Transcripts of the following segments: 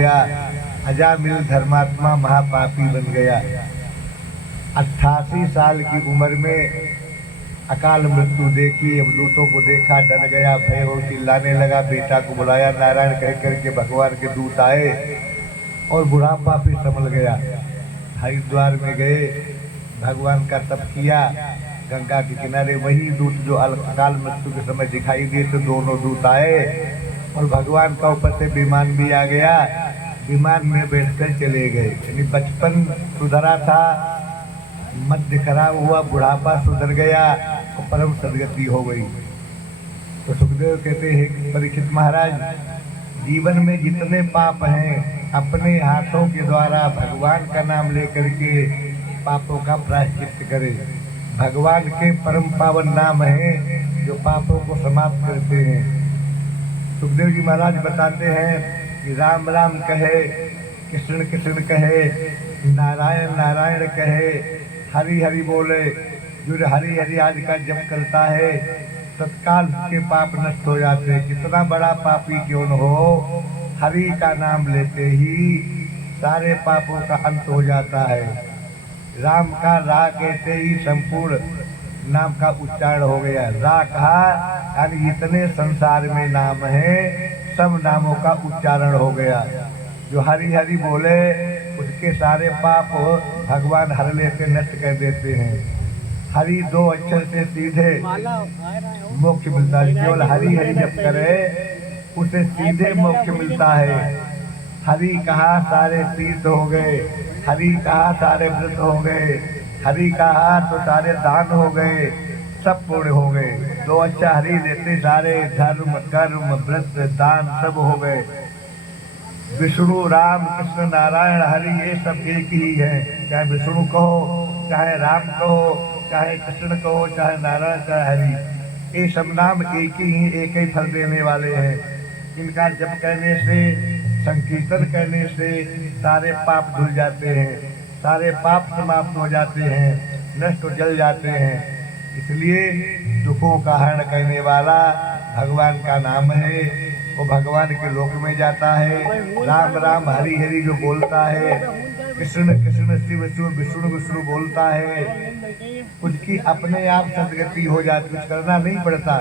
गया। अजामिल धर्मात्मा महापापी बन गया। 88 साल की उम्र में अकाल मृत्यु देखी। अब दूतों को देखा, डर गया, भय हो, चिल्लाने लगा। बेटा को बुलाया, नारायण कह करके भगवान के दूत आए और बुढ़ापा पे संभल गया। हरिद्वार में गए, भगवान का तप किया गंगा के किनारे। वही दूत जो अकाल मृत्यु के समय दिखाई दिए तो दोनों दूत आए और भगवान का ऊपर से विमान भी आ गया। विमान में बैठकर चले गए। यानी बचपन सुधरा था, मध्य खराब हुआ, बुढ़ापा सुधर गया और परम सदगति हो गई। तो सुखदेव कहते हैं परीक्षित महाराज, जीवन में जितने पाप हैं अपने हाथों के द्वारा भगवान का नाम लेकर के पापों का प्रायश्चित करें। भगवान के परम पावन नाम हैं जो पापों को समाप्त करते हैं। सुखदेव जी महाराज बताते हैं कि राम राम कहे, कृष्ण कृष्ण कहे, नारायण नारायण कहे, हरि हरि बोले, जो हरि हरि आदि का जप करता है तत्काल उसके पाप नष्ट हो जाते हैं। कितना बड़ा पापी क्यों न हो, हरि का नाम लेते ही सारे पापों का अंत हो जाता है। राम का रा कहते ही संपूर्ण नाम का उच्चारण हो गया। रा कहा यानी जितने संसार में नाम है सब नामों का उच्चारण हो गया। जो हरि हरि बोले उसके सारे पाप भगवान हर लेते, नष्ट कर देते हैं। हरि दो अक्षर से सीधे मोक्ष मिलता है। केवल हरि हरि जप करे उसे सीधे मोक्ष मिलता है। हरि कहा सारे तीर्थ हो गए, हरि कहा सारे व्रत हो गए, हरि कहा तो सारे दान हो गए, सब पूर्ण हो गए। दो अच्छा हरि लेते सारे धर्म कर्म व्रत दान सब हो गए। विष्णु राम कृष्ण नारायण हरि ये सब एक ही है। चाहे विष्णु कहो, चाहे राम कहो, चाहे कृष्ण कहो, चाहे नारायण, चाहे हरि, ये सब नाम एक ही फल देने वाले हैं। इनका जप करने से, संकीर्तन करने से सारे पाप धुल जाते हैं, सारे पाप समाप्त हो जाते हैं, नष्ट जल जाते हैं। इसलिए दुखों का हरण करने वाला भगवान का नाम है, वो भगवान के लोक में जाता है। राम राम हरि हरि जो बोलता है, कृष्ण कृष्ण शिव शिव विष्णु विष्णु बोलता है, उसकी अपने आप सदगति हो जाती, कुछ करना नहीं पड़ता।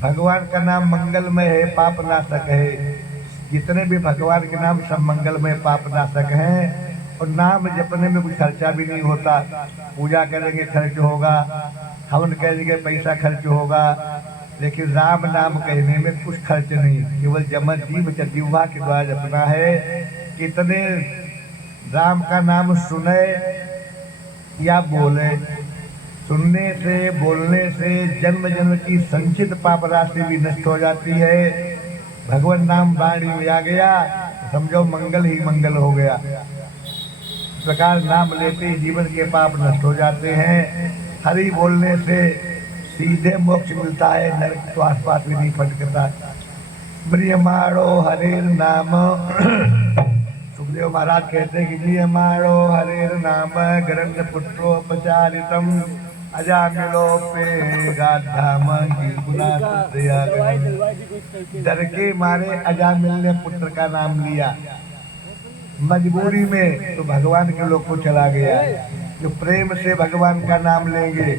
भगवान का नाम मंगलमय है, पाप नाशक है। जितने भी भगवान के नाम सब मंगलमय पाप नाशक हैं। और नाम जपने में कुछ खर्चा भी नहीं होता। पूजा करेंगे खर्च होगा, हवन करेंगे पैसा खर्च होगा, लेकिन राम नाम कहने में कुछ खर्च नहीं। केवल जमन जीव जिह्वा के द्वारा जपना है। कितने राम का नाम सुने या बोले, सुनने से बोलने से जन्म जन्म की संचित पाप राशि भी नष्ट हो जाती है। भगवान नाम वाणी में आ गया, समझो मंगल ही मंगल हो गया। इस प्रकार नाम लेते ही जीवन के पाप नष्ट हो जाते हैं। हरि बोलने से सीधे मोक्ष मिलता है, नरक तो आसपास भी नहीं फटकता। प्रियमाणो हरेर नाम, सुखदेव महाराज कहते हैं कि प्रियमाणो हरेर नाम ग्रंथ पुत्रोपचारितम अजामिलोपे गाधाम डर के मारे अजामिल ने पुत्र का नाम लिया। मजबूरी में तो भगवान के लोग को चला गया। जो प्रेम से भगवान का नाम लेंगे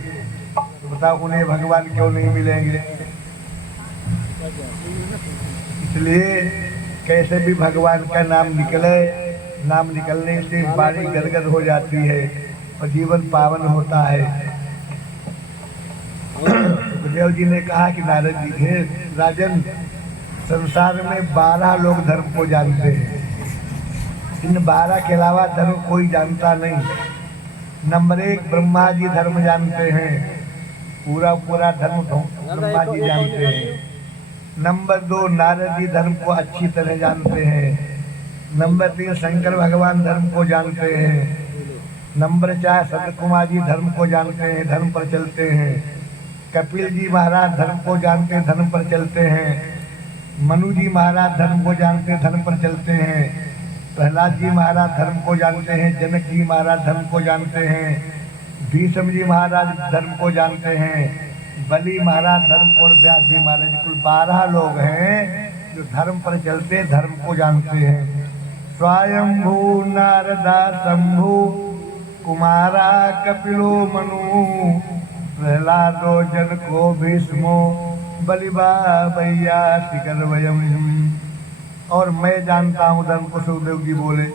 तो बताओ उन्हें भगवान क्यों नहीं मिलेंगे। इसलिए कैसे भी भगवान का नाम निकले, नाम निकलने से वाणी गदगद हो जाती है और जीवन पावन होता है। सुखदेव जी ने कहा कि नारद जी थे, राजन संसार में 12 लोग धर्म को जानते हैं, इन 12 के अलावा धर्म कोई जानता नहीं। नंबर 1 ब्रह्मा जी धर्म जानते हैं, पूरा पूरा धर्म ब्रह्मा जी जानते हैं। नंबर 2 नारद जी धर्म को अच्छी तरह जानते हैं। नंबर 3 शंकर भगवान धर्म को जानते हैं। नंबर 4 सनत कुमार जी धर्म को जानते हैं, धर्म पर चलते हैं। कपिल जी महाराज धर्म को जानते हैं, धर्म पर चलते हैं। मनु जी महाराज धर्म को जानते हैं, धर्म पर चलते हैं। प्रहलाद जी महाराज धर्म को जानते हैं, जनक जी महाराज धर्म को जानते हैं। भीष्म जी महाराज धर्म को जानते हैं, बलि महाराज धर्म को, और व्यास जी महाराज, कुल 12 लोग हैं जो धर्म पर चलते धर्म को जानते हैं। स्वयंभू नारदा शंभु कुमारा कपिलो मनु प्रहलादो जनको भीष्मो बलिबा भैया शिखर वयम। और मैं जानता हूँ, धर्म को सुखदेव जी बोले,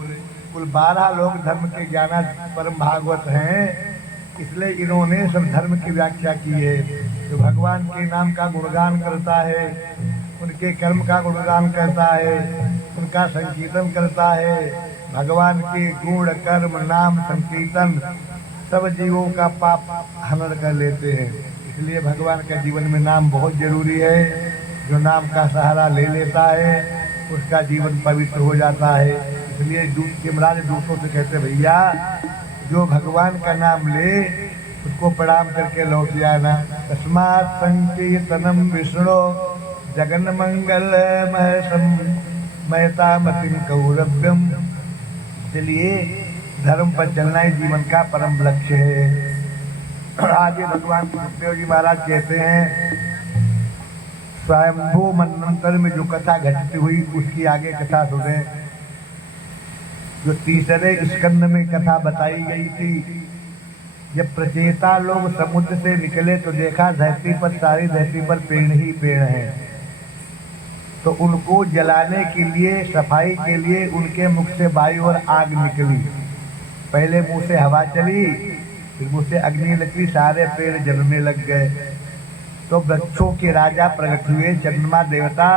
कुल 12 लोग धर्म के ज्ञाना परम भागवत हैं, इसलिए इन्होंने सब धर्म की व्याख्या की है। जो भगवान के नाम का गुणगान करता है, उनके कर्म का गुणगान करता है, उनका संकीर्तन करता है, भगवान के गुण कर्म नाम संकीर्तन सब जीवों का पाप हनन कर लेते हैं। इसलिए भगवान का जीवन में नाम बहुत जरूरी है। जो नाम का सहारा ले लेता है उसका जीवन पवित्र हो जाता है। इसलिए दूत के महाराज दूतों से कहते, भैया जो भगवान का नाम ले उसको प्रणाम करके लौट आना। तस्मात् संकीर्तनम विष्णु जगन मंगल महतामतिम कौरव्यम। इसलिए धर्म पर चलना ही जीवन का परम लक्ष्य है। आगे भगवान सुखदेव जी महाराज कहते हैं, स्वयंभू मनवंतर में जो कथा घटित हुई उसकी आगे कथा सुने। जो तीसरे स्कंद में कथा बताई गई थी, जब प्रचेता लोग समुद्र से निकले तो देखा धरती पर, सारी धरती पर पेड़ ही पेड़ हैं। तो उनको जलाने के लिए, सफाई के लिए उनके मुख से वायु और आग निकली। पहले मुंह से हवा चली, फिर मुंह से अग्नि निकली, सारे पेड़ जलने लग गए। तो वृक्षों के राजा प्रकट हुए, चंद्रमा देवता,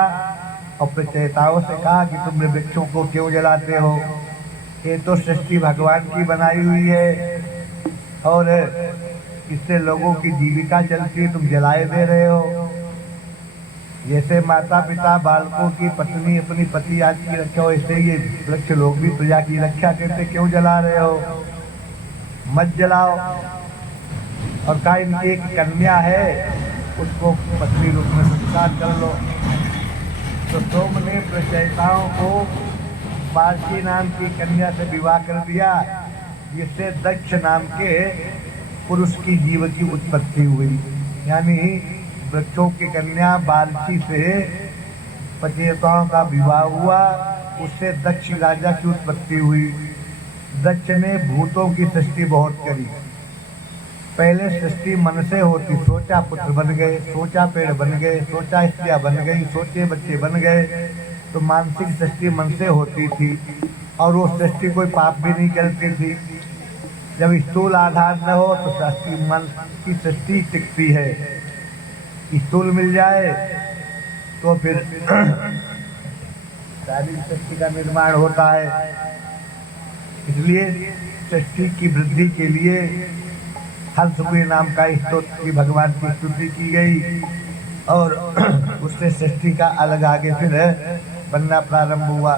और प्रचेताओं से कहा कि तुम वृक्षों को क्यों जलाते हो? ये तो सृष्टि भगवान की बनाई हुई है और इससे लोगों की जीविका चलती है, तुम जलाए दे रहे हो। जैसे माता पिता बालकों की पत्नी अपनी पति आदि की रक्षा हो, ऐसे ये वृक्ष लोग भी प्रजा की रक्षा करते, क्यों जला रहे हो? मत जलाओ। और कहा इनकी एक कन्या है, उसको पत्नी रूप में संस्कार कर लो। तो सोम ने प्रचेताओं को पार्शी नाम की कन्या से विवाह कर दिया, जिससे दक्ष नाम के पुरुष की जीव की उत्पत्ति हुई। यानी वृक्षों की कन्या बालची से प्रचेताओं का विवाह हुआ, उससे दक्ष राजा की उत्पत्ति हुई। दक्ष ने भूतों की सृष्टि बहुत करी। पहले सृष्टि मन से होती, सोचा पुत्र बन गए, सोचा पेड़ बन गए, सोचा स्त्रियां बन गई, सोचे बच्चे बन गए। तो मानसिक सृष्टि मन से होती थी और वो सृष्टि कोई पाप भी नहीं करती थी। जब स्थूल आधार न हो तो सृष्टि मन की सृष्टि टिकती है। स्थूल मिल जाए तो फिर सारी सृष्टि का निर्माण होता है। इसलिए सृष्टि की वृद्धि के लिए हर्षपुरी नाम का स्तोत्र की भगवान की स्तुति की गई और उससे सृष्टि का अलग आगे फिर बनना प्रारंभ हुआ।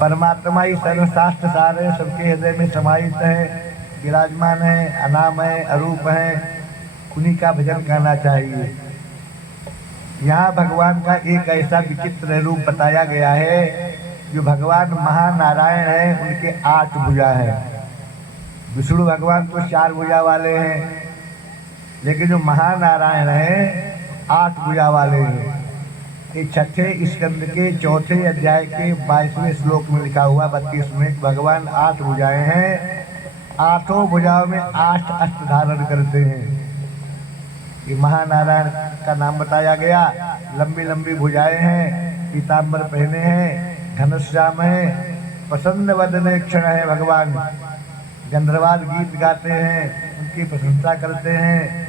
परमात्मा ही सर्वशास्त्र सार है, सबके हृदय में समाहित है, विराजमान है, अनाम है, अरूप है, उन्हीं का भजन करना चाहिए। यहाँ भगवान का एक ऐसा विचित्र रूप बताया गया है, जो भगवान महानारायण है, उनके 8 भुजा है। विष्णु भगवान तो 4 भुजा वाले हैं, लेकिन जो महानारायण है 8 भुजा वाले हैं। ये 6ठे स्कंद के 4थे अध्याय के 22वें श्लोक में लिखा हुआ 32 में भगवान 8 भुजाएं हैं। 8 भुजाओं में 8 अस्त्र धारण करते हैं। ये महानारायण का नाम बताया गया। लंबी लंबी भुजाएं हैं, पीताम्बर पहने हैं, घनश्याम है, प्रसन्न वदन क्षण है भगवान। गंधर्वाद गीत गाते हैं, उनकी प्रशंसा करते हैं।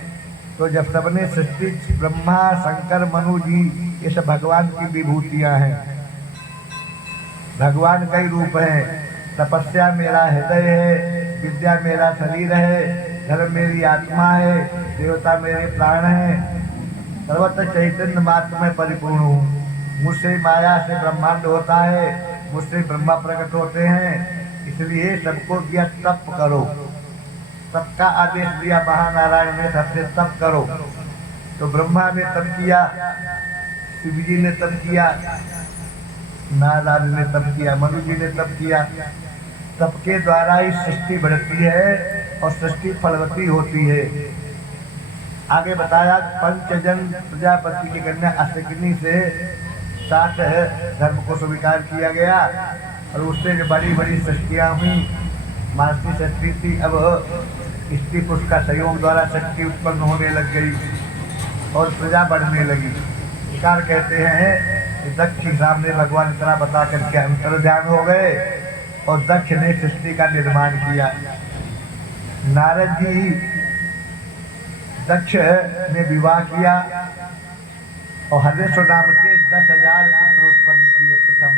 तो जब सबने सृष्टि, ब्रह्मा शंकर मनु जी, ये सब भगवान की विभूतियां हैं, भगवान का ही रूप है। तपस्या मेरा हृदय है, विद्या मेरा शरीर है, धर्म मेरी आत्मा है, देवता मेरे प्राण है, सर्वत्र चैतन्य मात्र में परिपूर्ण हूँ। मुझसे माया से ब्रह्मांड होता है, मुझसे ब्रह्मा प्रकट होते हैं। इसलिए सबको दिया तप करो, सबका आदेश दिया महानारायण ने, सबसे तप करो। तो ब्रह्मा ने तप किया, शिव जी ने तप किया, नारद ने तप किया, मनु जी ने तप किया। तप के द्वारा ही सृष्टि बढ़ती है और सृष्टि फलवती होती है। आगे बताया, पंचजन प्रजापति की कन्या अश्विनी से साथ धर्म को स्वीकार किया गया और उससे जो बड़ी बड़ी सृष्टियाँ हुई, मानसी शक्ति थी, अब स्त्री पुरुष का सहयोग द्वारा शक्ति उत्पन्न होने लग गई और प्रजा बढ़ने लगी। विकार कहते हैं कि दक्ष के सामने भगवान इतना बता करके अंतर ध्यान हो गए और दक्ष ने सृष्टि का निर्माण किया। नारद जी दक्ष ने विवाह किया और हरेश्वर नाम के 10,000 पुत्र उत्पन्न किए प्रथम,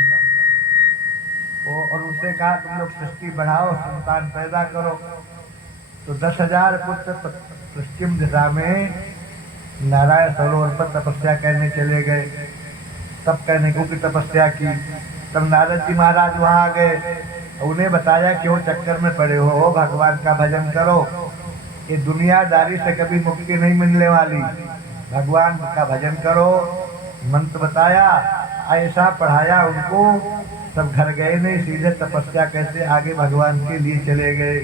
और उनसे कहा तुम लोग सृष्टि बढ़ाओ, संतान पैदा करो। तो 10,000 पुत्र पश्चिम दिशा में नारायण सरोवर पर तपस्या करने चले गए। तब कहने को की तपस्या की। तब नारद जी महाराज वहां आ गए, उन्हें बताया क्यों चक्कर में पड़े हो, भगवान का भजन करो, ये दुनियादारी से कभी मुक्ति नहीं मिलने वाली, भगवान का भजन करो। मंत्र बताया, ऐसा पढ़ाया उनको, सब घर गए नहीं, सीधे तपस्या कैसे आगे भगवान के लिए चले गए।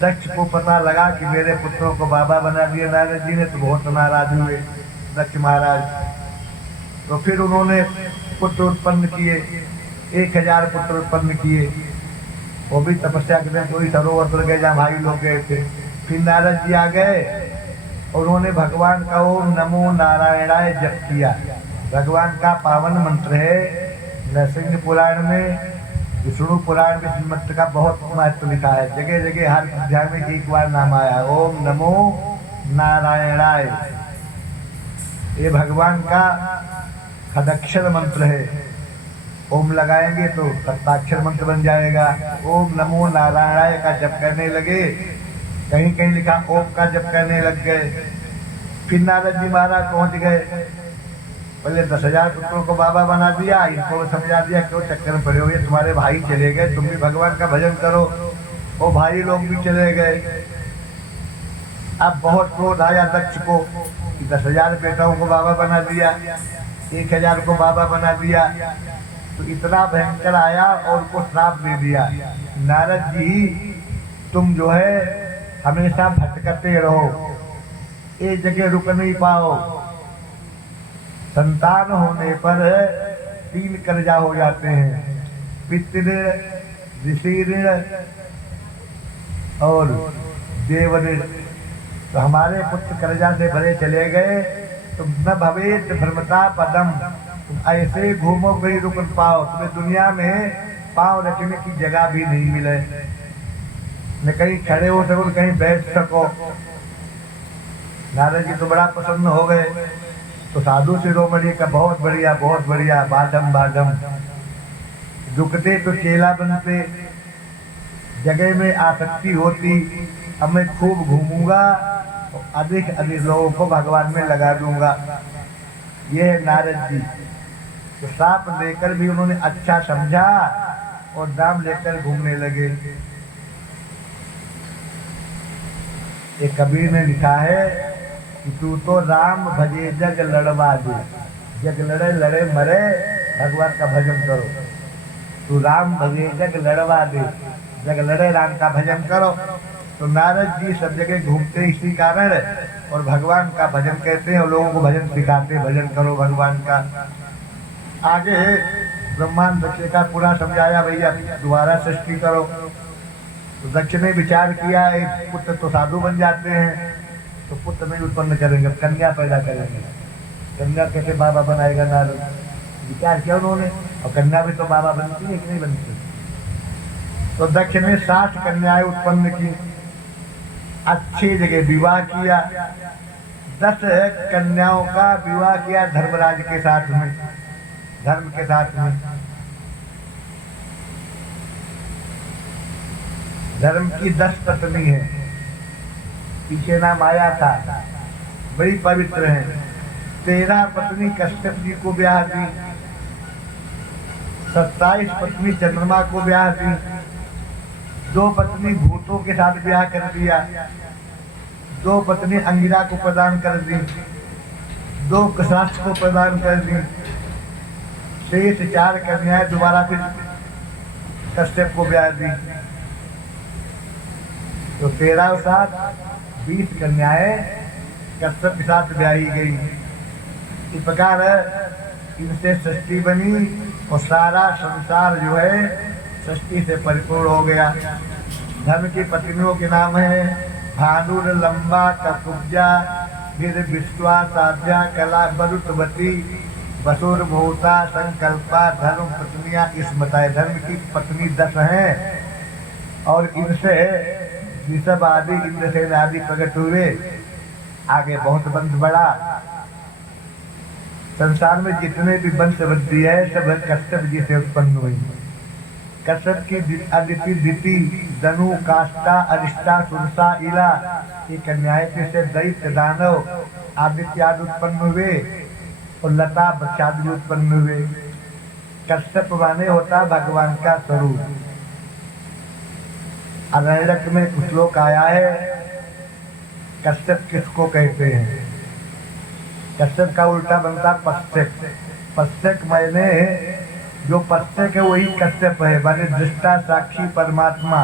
दक्ष को पता लगा कि मेरे पुत्रों को बाबा बना दिया नारद जी ने, तो बहुत नाराज हुए दक्ष महाराज। तो फिर उन्होंने पुत्र उत्पन्न किए, 1,000 पुत्र उत्पन्न किए। वो भी तपस्या करने कोई सरोवर पर गए जहाँ भाई लोग गए थे। फिर नारद जी आ गए और उन्होंने भगवान का ओम नमो नारायणाय जप किया। भगवान का पावन मंत्र है। नरसिंह पुराण में, विष्णु पुराण में इस मंत्र का बहुत महत्व लिखा है। जगह जगह हर अध्याय में एक बार नाम आया है, ओम नमो नारायणाय। ये भगवान का खदक्षर मंत्र है। ओम लगाएंगे तो सप्ताक्षर मंत्र बन जाएगा। ओम नमो नारायणाय का जप करने लगे, कहीं कहीं लिखा ओम का जप करने लग गए। फिर नारद जी महाराज पहुंच गए, पहले 10,000 पुत्रों को बाबा बना दिया, इनको समझा दिया क्यों चक्कर में पड़े हो, ये तुम्हारे भाई चले गए, तुम भी भगवान का भजन करो। वो भाई लोग भी चले गए। अब बहुत क्रोध आया दक्ष को कि 10,000 बेटाओं को बाबा बना दिया, 1,000 को बाबा बना दिया। तो इतना भयंकर आया और उनको श्राप दे दिया, नारद जी तुम जो है हमेशा भटकते रहो, एक जगह रुक नहीं पाओ। संतान होने पर 3 कर्जा हो जाते हैं, पितृ, ऋषि ऋण और देव ऋण। तो हमारे पुत्र कर्जा से भरे चले गए। तुम न भवेत भ्रमता पदम, तुम ऐसे घूमो कहीं रुक पाओ, तुम्हें दुनिया में पाँव रखने की जगह भी नहीं मिले, न कहीं खड़े हो सको न कहीं बैठ सको। नारद जी तो बड़ा प्रसन्न हो गए। तो साधु शिरोमणि का बहुत बढ़िया बहुत बढ़िया, बादम बादम रुकते तो चेला बनते, जगह में आसक्ति होती, अब मैं खूब घूमूंगा, अधिक अधिक लोगों को भगवान में लगा दूंगा। ये है नारद जी। तो श्राप लेकर भी उन्होंने अच्छा समझा और दाम लेकर घूमने लगे। एक कबीर ने लिखा है कि तू तो राम भजे जग लड़वा दे, जग लड़े लड़े मरे, भगवान का भजन करो। तू राम भजे जग लड़वा दे, जग लड़े राम का भजन करो। तो नारद जी सब जगह घूमते इसी कारण और भगवान का भजन कहते हैं और लोगों को भजन सिखाते, भजन करो भगवान का। आगे ब्रह्मांड दक्ष का पूरा समझाया, भैया दोबारा सृष्टि करो। तो दक्ष ने विचार किया, एक पुत्र तो साधु बन जाते हैं, तो पुत्र नहीं उत्पन्न करेंगे, कन्या पैदा करेंगे। कन्या कैसे बाबा बनाएगा नारद, विचार किया उन्होंने। और कन्या भी तो बाबा बनती है कि नहीं बनती। तो दक्ष ने 60 कन्याएं उत्पन्न की, अच्छी जगह विवाह किया। 10 कन्याओं का विवाह किया धर्मराज के साथ में, धर्म के साथ में। धर्म की 10 पत्नी है, पीछे नाम आया था, बड़ी पवित्र है। 13 पत्नी कश्यप जी को ब्याह दी, 27 पत्नी चंद्रमा को ब्याह दी, 2 पत्नी भूतों के साथ ब्याह कर दिया, 2 पत्नी अंगिरा को प्रदान कर दी, 2 कृष्णाष्ट को प्रदान कर दी। शेष 4 कन्याएं दोबारा फिर कश्यप को ब्याह दी। तो 13 और 7 20 कन्याएं कश्यप के साथ ब्याही गई। इस प्रकार इनसे सृष्टि बनी और सारा संसार जो है सृष्टि से परिपूर्ण हो गया। धर्म की पत्नियों के नाम है भानुर लंबा ककुब्जा फिर विश्वा साध्या कला बरुतवती बसुर मोहता संकल्पा धर्म पत्नियां स्मृताए। धर्म की पत्नी 10 हैं और इनसे ऋषभ आदि इंद्रसेन आदि प्रकट हुए। आगे बहुत वंश बढ़ा। संसार में जितने भी वंश वृद्धि है सब कश्यप जी से उत्पन्न हुई। कश्यप की अदिति दिति दनु काष्टा अरिष्टा सुरसा इला ये कन्याएं से दैत्य दानव आदित्य आदि उत्पन्न हुए और लता वृक्षादि उत्पन्न हुए। कश्यप माने होता भगवान का स्वरूप। अरण्यक में कुछ श्लोक आया है कश्यप किसको कहते हैं। कश्यप का उल्टा बनता पश्चक। पश्चक मैंने जो पश्चक है वही कश्यप है माने दृष्टा साक्षी परमात्मा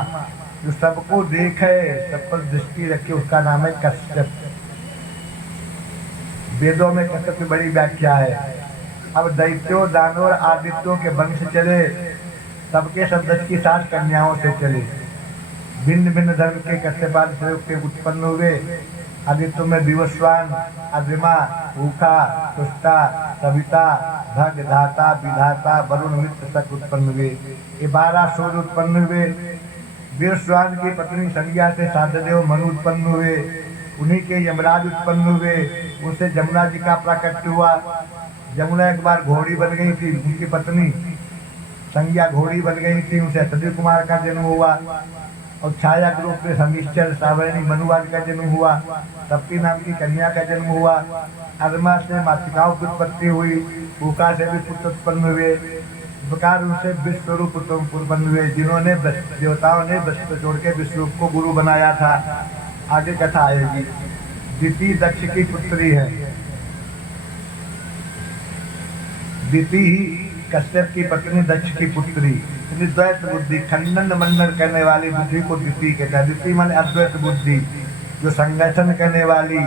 जो सबको देखे सब पर दृष्टि रखे उसका नाम है कश्यप। वेदों में कश्यप की बड़ी व्याख्या है। अब दैत्यों दानव और आदित्यों के वंश चले सबके सब 10 की 7 कन्याओं से चले। भिन्न भिन्न धर्म के कश्यपाद प्रयोग के उत्पन्न हुए। आदित्यों में विवस्वान अद्रिमा भूखा तुष्टा सविता भग धाता विधाता वरुण मित्र तक उत्पन्न हुए। ये 12 सूर्य उत्पन्न हुए। विवस्वान की पत्नी संज्ञा से साधदेव मनु उत्पन्न हुए। उन्हीं के यमराज उत्पन्न हुए। उनसे जमुना जी का प्राकट्य हुआ। जमुना एक बार घोड़ी बन गई थी। उनकी पत्नी संज्ञा घोड़ी बन गई थी। उनसे सतीव कुमार का जन्म हुआ और छाया के रूप में समिश्चर सावरणी मनुवाज का जन्म हुआ। तप्ती नाम की कन्या का जन्म हुआ। अरमा से मातृकाओं की उत्पत्ति हुई। भूखा से भी पुत्र उत्पन्न हुए। इस प्रकार उनसे विश्वरूप उत्पन्न हुए जिन्होंने देवताओं ने वस्त्र छोड़ के विश्वरूप को गुरु बनाया था। आगे कथा आएगी। दिति दक्ष की पुत्री है। दिति कश्यप की पत्नी दक्ष की पुत्री। द्वैत बुद्धि खंडन मंडन करने वाली बुद्धि को दिति कहता है। दिति माने अद्वैत बुद्धि जो संगठन करने वाली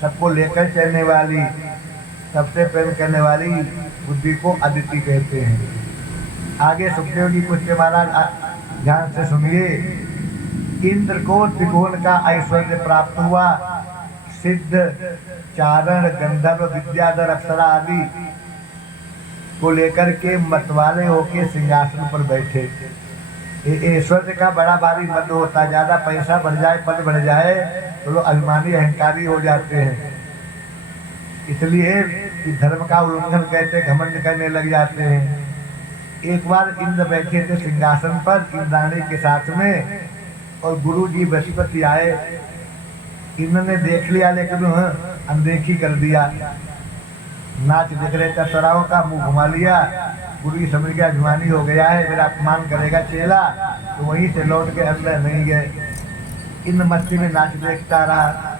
सबको लेकर चलने वाली सबसे प्रेम करने वाली बुद्धि को अदिति कहते हैं। आगे सुखदेव जी पूछते महाराज ध्यान से सुनिए। इंद्र को त्रिकोण का ऐश्वर्य प्राप्त हुआ। सिद्ध चारण गंधर्व विद्याधर अप्सरा आदि को लेकर के मतवाले होके सिंहासन पर बैठे। ऐश्वर्य का बड़ा भारी मद होता है। ज्यादा पैसा बढ़ जाए पद बढ़ जाए तो लोग अभिमानी अहंकारी हो जाते हैं। इसलिए धर्म का उल्लंघन कहते घमंड करने लग जाते हैं। एक बार इंद्र बैठे थे सिंहासन पर इंद्राणी के साथ में और गुरु जी बृहस्पति आए। इंद्र ने देख लिया लेकिन अनदेखी कर दिया। नाच देख रहे थे सराओं का मुंह घुमा लिया। गुरु जी समझ गया जुआनी हो गया है मेरा अपमान करेगा चेला तो वहीं से लौट के अंदर नहीं गए। इन मस्ती में नाच देखता रहा।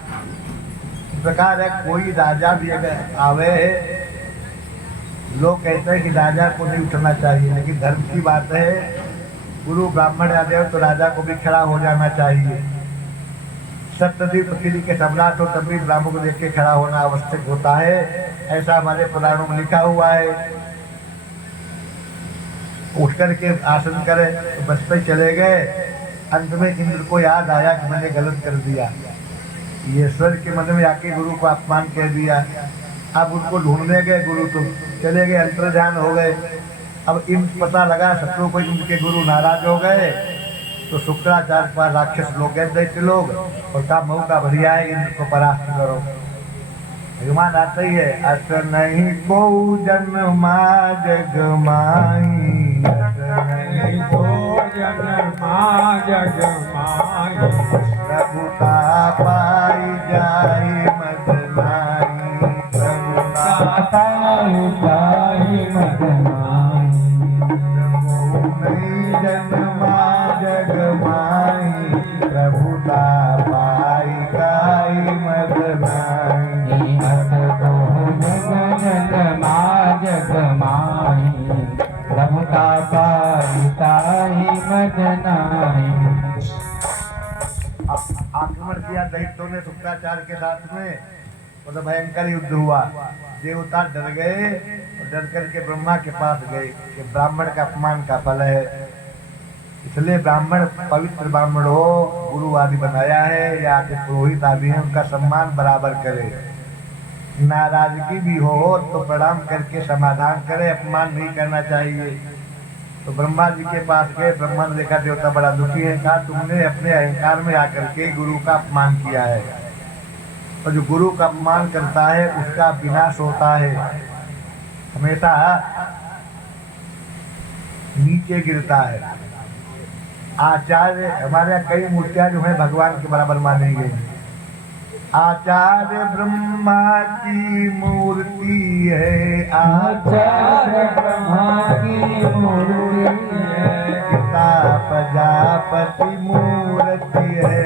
इस प्रकार है कोई राजा भी अगर आवे लोग कहते हैं कि राजा को नहीं उठना चाहिए लेकिन धर्म की बात है गुरु ब्राह्मण आदेव तो राजा को भी खड़ा हो जाना चाहिए। सप्तद्वीप पृथ्वी के सम्राट हो तभी ब्राह्मण को देख के खड़ा होना आवश्यक होता है। ऐसा हमारे पुराणों में लिखा हुआ है। उठ करके आसन करे तो बस पे चले गए। अंत में इंद्र को याद आया कि मैंने गलत कर दिया। ये स्वर्ग के मन में आके गुरु को अपमान कह दिया। अब उनको ढूंढने गए गुरु तो चले गए अंतर ध्यान हो गए। अब इंद्र पता लगा शत्रु को इंद्र के गुरु नाराज हो गए तो शुक्राचार्य के पास राक्षस लोग गए दैत्य लोग और कहा मौका बढ़िया है इंद्र को परास्त करो। भगवान आता ही है अस नहीं को जन्मा जग माई नहीं को जन्मा जग माई प्रभुता पाई जाई मदनाई प्रभुता पाई जाई मदनाई नहीं जन्मा जग माई प्रभुता पाई जाई मदनाई प्रभुता पाई मदनाई। आक्रमण किया दैत्यों ने शुक्राचार्य के साथ में मतलब भयंकर युद्ध हुआ। देवता डर गए और डर करके ब्रह्मा के पास गए कि ब्राह्मण का अपमान का फल है, इसलिए ब्राह्मण पवित्र ब्राह्मण हो, गुरु आदि बनाया है या फिर पुरोहित आदि है, उनका सम्मान बराबर करे। नाराजगी भी हो तो प्रणाम करके समाधान करे, अपमान नहीं करना चाहिए। तो ब्रह्मा जी के पास गए, ब्रह्मा ने देखा देवता बड़ा दुखी है, कहा तुमने अपने अहंकार में आकर के गुरु का अपमान किया है, और जो गुरु का अपमान करता है उसका विनाश होता है, हमेशा नीचे गिरता है। आचार्य हमारे यहाँ कई मूर्तियां जो है भगवान के बराबर मानी गई। आचार्य ब्रह्मा की मूर्ति है, आचार्य ब्रह्मा की मूर्ति है, पिता प्रजापति मूर्ति है,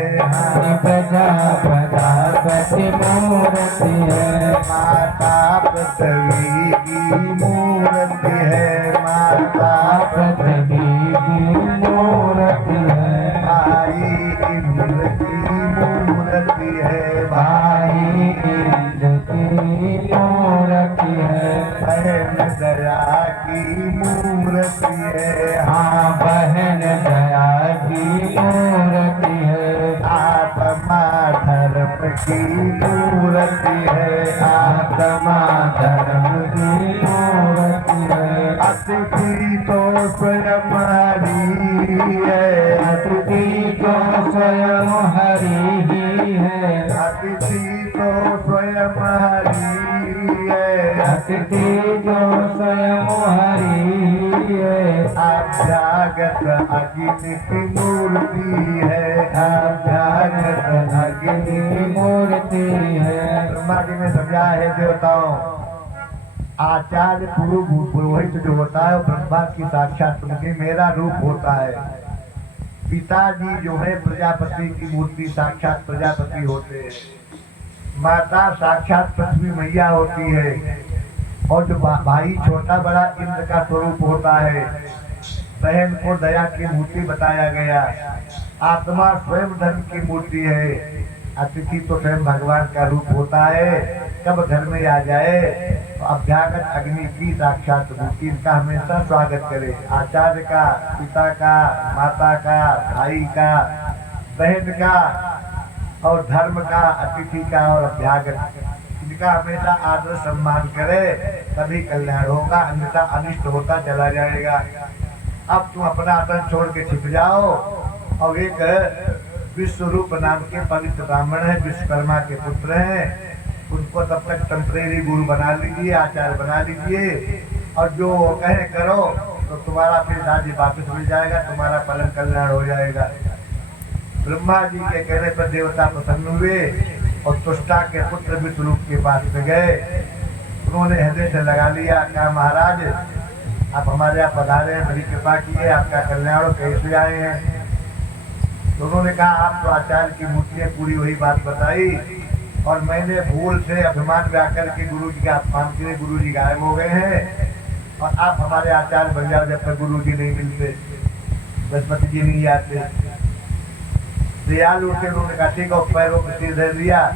प्रजापति मूर्ति है, माता पृथ्वी की मूर्ति है, माता पृथ्वी की मूर्ति है, भाई इंद्र की मूर्ति है, भाई इंद्र की मूर्ति है, बहन दया की मूर्ति है, हाँ बहन दया की मूर्ति है, आत्मा धर्म की मूर्ति है, आत्मा धर्म की मूर्ति है, अतिथि तो स्वयं हरि है, अतिथि जो स्वयं हरि ही है, अतिथि तो स्वयं हरि है, अतिथि जो स्वयं हरि ही है, अभ्यागत अग्नि की मूर्ति है, अभ्यागत अग्नि की मूर्ति है, ब्रह्मा जी ने समझाया है देवताओं, आचार्य पुरोहित जो होता है वो ब्रह्मा की साक्षात उनके मेरा रूप होता है। पिताजी जो है प्रजापति की मूर्ति साक्षात प्रजापति होते हैं, माता साक्षात पृथ्वी मैया होती है, और जो भाई छोटा बड़ा इंद्र का स्वरूप होता है, बहन को दया की मूर्ति बताया गया, आत्मा स्वयं धर्म की मूर्ति है, अतिथि तो स्वयं भगवान का रूप होता है। कब घर में आ जाए तो अभ्यागत अग्नि की साक्षात मूर्ति, इनका हमेशा स्वागत करे। आचार्य का, पिता का, माता का, भाई का, बहन का और धर्म का, अतिथि का और अभ्यागत, इनका हमेशा आदर सम्मान करे, तभी कल्याण होगा, अन्यथा अनिष्ट होता चला जाएगा। अब तुम अपना आसन छोड़ के छिप जाओ, और एक विश्वरूप नाम के पवित्र ब्राह्मण है, विश्वकर्मा के पुत्र हैं, उनको तब तक टेम्परेरी गुरु बना लीजिए, आचार्य बना लीजिए, और जो कहे करो तो तुम्हारा फिर राज्य वापस मिल जाएगा, तुम्हारा परम कल्याण हो जाएगा। ब्रह्मा जी के कहने पर देवता प्रसन्न हुए और तुष्टा के पुत्र विष्णुरूप के पास में गए। उन्होंने हृदय से लगा लिया, कहा महाराज आप हमारे यहाँ पधारे हैं, बड़ी कृपा की है, आपका कल्याण हो, कैसे आए हैं? तो उन्होंने कहा आप तो आचार्य की मूर्ति है, पूरी वही बात बताई, और मैंने भूल से अभिमान में आकर के गुरु जी का अपमान किए, गुरु जी गायब हो गए हैं, और आप हमारे आचार्य बन जाओ जब तक गुरु जी नहीं मिलते, बृहस्पति जी नहीं आते। दयालु से उन्होंने कहा ठीक है, पैरों पर सिर धर दिया।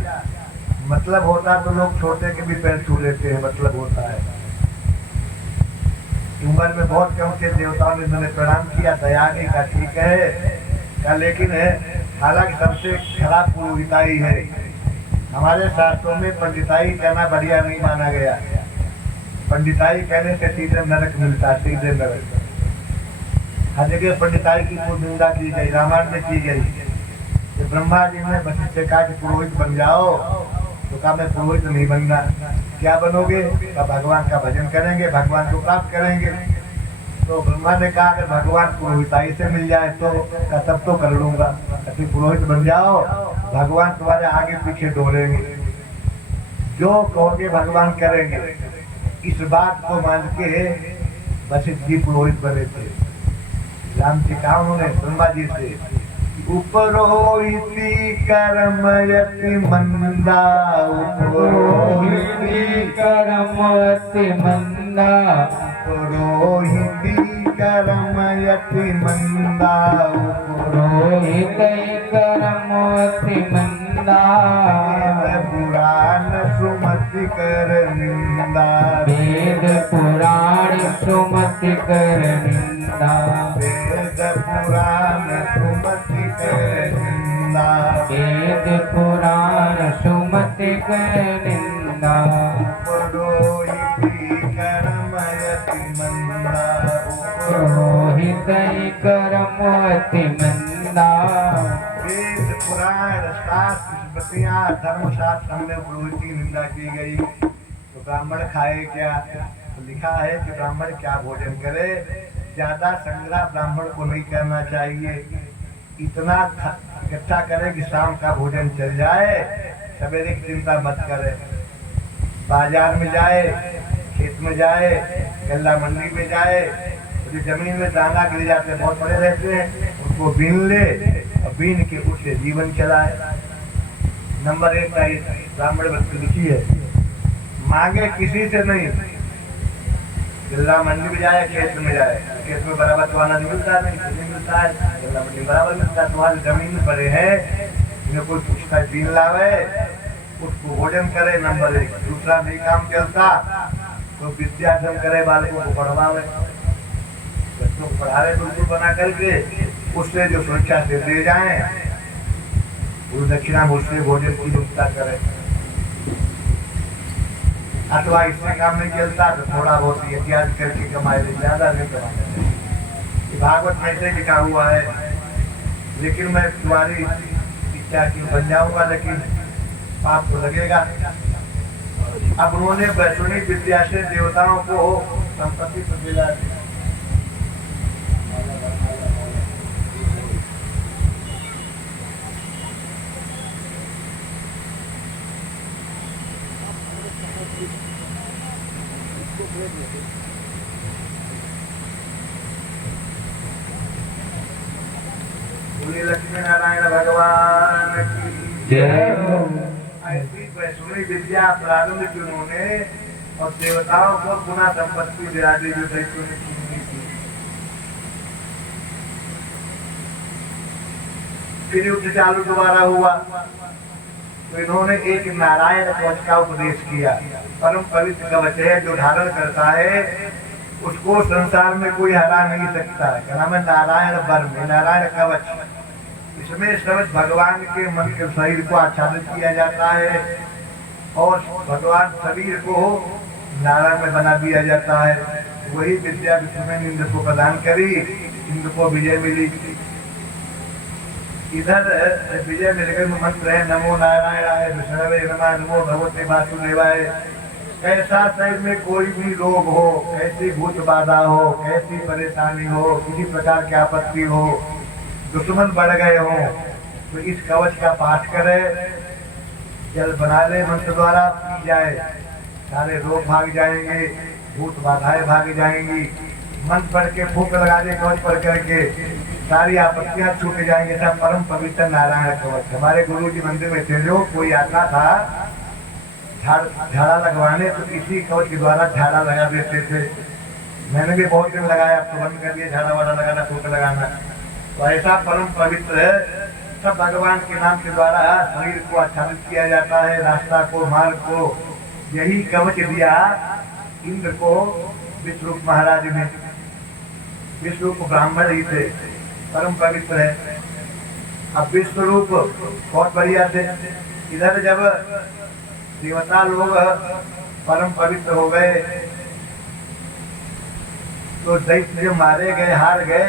मतलब होता तो लोग छोटे के भी पैर छू लेते हैं, मतलब होता है। उम्र में बहुत कम थे, देवताओं ने मैंने प्रणाम किया, दया की का ठीक है का, लेकिन हालांकि सबसे खराब पुरोहिताई है। हमारे शास्त्रों में पंडिताई करना बढ़िया नहीं माना गया। पंडिताई कहने से सीधे नरक मिलता, सीधे नरक। हर जगह पंडिताई की खूब निंदा की गई, रामायण में की गई। तो ब्रह्मा जी ने वशिष्ठ से कहा कि पुरोहित बन जाओ, तो कहा मैं पुरोहित नहीं बनना। क्या बनोगे? तो भगवान का भजन करेंगे, भगवान को प्राप्त करेंगे। तो ब्रह्मा ने कहा अगर भगवान पुरोहिताई से मिल जाए तो तब तो कर लूंगा, तुम पुरोहित बन जाओ, भगवान तुम्हारे आगे पीछे डोलेंगे, जो कहोगे भगवान करेंगे। इस बात को मान के वशिष्ठ जी पुरोहित बने थे। राम जी कहा उन्होंने ब्रह्मा जी से, उपरोहिती कर्मयति मंदा, उपरोहिती कर्मयति मंदा, पुरोहिती कर्मयति मंदा, पुरोहिती कर्मयति मंदा, पुराण सुमति सुमति कर निंदा, वेद पुराण सुमति कर निंदा, वेद पुराण सुमति कर निंदा, वेद पुराण सुमति कर निंदा, पुरोहिती कर्मयति मंदा, पुरोहित कर्म अति मंदा। वेद पुराण शास्त्र स्मृतियाँ धर्मशास्त्र में पुरोहित की निंदा की गई। तो ब्राह्मण खाए क्या? तो लिखा है कि ब्राह्मण क्या भोजन करे। ज्यादा संग्रह ब्राह्मण को नहीं करना चाहिए। इतना इकट्ठा करे कि शाम का भोजन चल जाए, सवेरे की चिंता मत करे। बाजार में जाए, खेत में जाए, गल्ला मंडी में जाए, जो जमीन में दाना गिर जाते बहुत बड़े रहते हैं, उनको बीन ले और बीन के उससे जीवन चलाए। नंबर 1 का ब्राह्मण वस्तु लिखी है, मांगे किसी से नहीं। गल्ला मंडी में जाए, खेत में जाए, खेत में बराबर तुम्हारा नहीं मिलता, नहीं मिलता है, गल्ला मंडी बराबर मिलता है। तुम्हारे जमीन में पड़े हैं, इन्हें कोई पूछता है, बीन लावे, उसको भोजन करे। नंबर 1। दूसरा, नहीं काम चलता तो विद्याधन करे, बालकों को पढ़वावे, बच्चों को पढ़ावे बिल्कुल बना करके, उससे जो सुरक्षा से दे जाए, गुरु दक्षिणा में उससे भोजन की व्यवस्था करे। अथवा इससे काम नहीं चलता तो थोड़ा बहुत इत्यादि करके कमाए, ज्यादा नहीं कमाए। भागवत में से लिखा हुआ है, लेकिन मैं तुम्हारी इच्छा की बन जाऊंगा, लेकिन पाप तो लगेगा। अब उन्होंने वैष्णवी विद्या से देवताओं को संपत्ति दिला दी। बोलिए लक्ष्मी नारायण भगवान की जय हो। ऐसी वैष्णवी विद्या प्रारंभ की उन्होंने और देवताओं को पुनः संपत्ति दिला दी जो दैत्यों ने छीनी थी। फिर युद्ध चालू दोबारा हुआ तो इन्होंने एक नारायण कवच का उपदेश किया। परम पवित्र कवच है, जो धारण करता है उसको संसार में कोई हरा नहीं सकता। क्या नाम है? नारायण वर्म, नारायण कवच। इसमें सब भगवान के मन के शरीर को आच्छादित किया जाता है और भगवान शरीर को नारायण में बना दिया जाता है। वही विद्या विष्णु ने इंद्र को प्रदान करी, इंद्र को विजय मिली। इधर विजय मिलकर मंत्र है, नमो नारायणाय विष्णवे नमः, नमो भगवते वासुदेवाय। ऐसा शरीर में कोई भी रोग हो, कैसी भूत बाधा हो, कैसी परेशानी हो, किसी प्रकार की आपत्ति हो, दुश्मन बढ़ गए हो, तो इस कवच का पाठ करे, जल बना ले, मंत्र द्वारा पी जाए, सारे रोग भाग जाएंगे, भूत बाधाएं भाग जाएंगी। मंत्र पढ़ के फूंक लगा दे कवच पढ़ करके, सारी आपत्तियां छूट जाएंगे। सब परम पवित्र नारायण कवच। हमारे गुरु जी मंदिर में थे, जो कोई आता था झाड़ा लगवाने तो इसी कवच के द्वारा झाड़ा लगा देते थे। मैंने भी बहुत दिन लगाया, अब तो बंद कर दिया झाड़ा वाड़ा लगाना, फूंक लगाना। तो ऐसा परम पवित्र है, सब भगवान के नाम के द्वारा शरीर को आच्छादित किया जाता है, रास्ता को, मार्ग को। यही कवच दिया इंद्र को विश्वरूप महाराज ने। विश्वरूप ब्राह्मण ही थे, परम पवित्र है। अब विश्वरूप बहुत बढ़िया थे। इधर जब देवता लोग परम पवित्र हो गए तो दैत्य जो मारे गए, हार गए।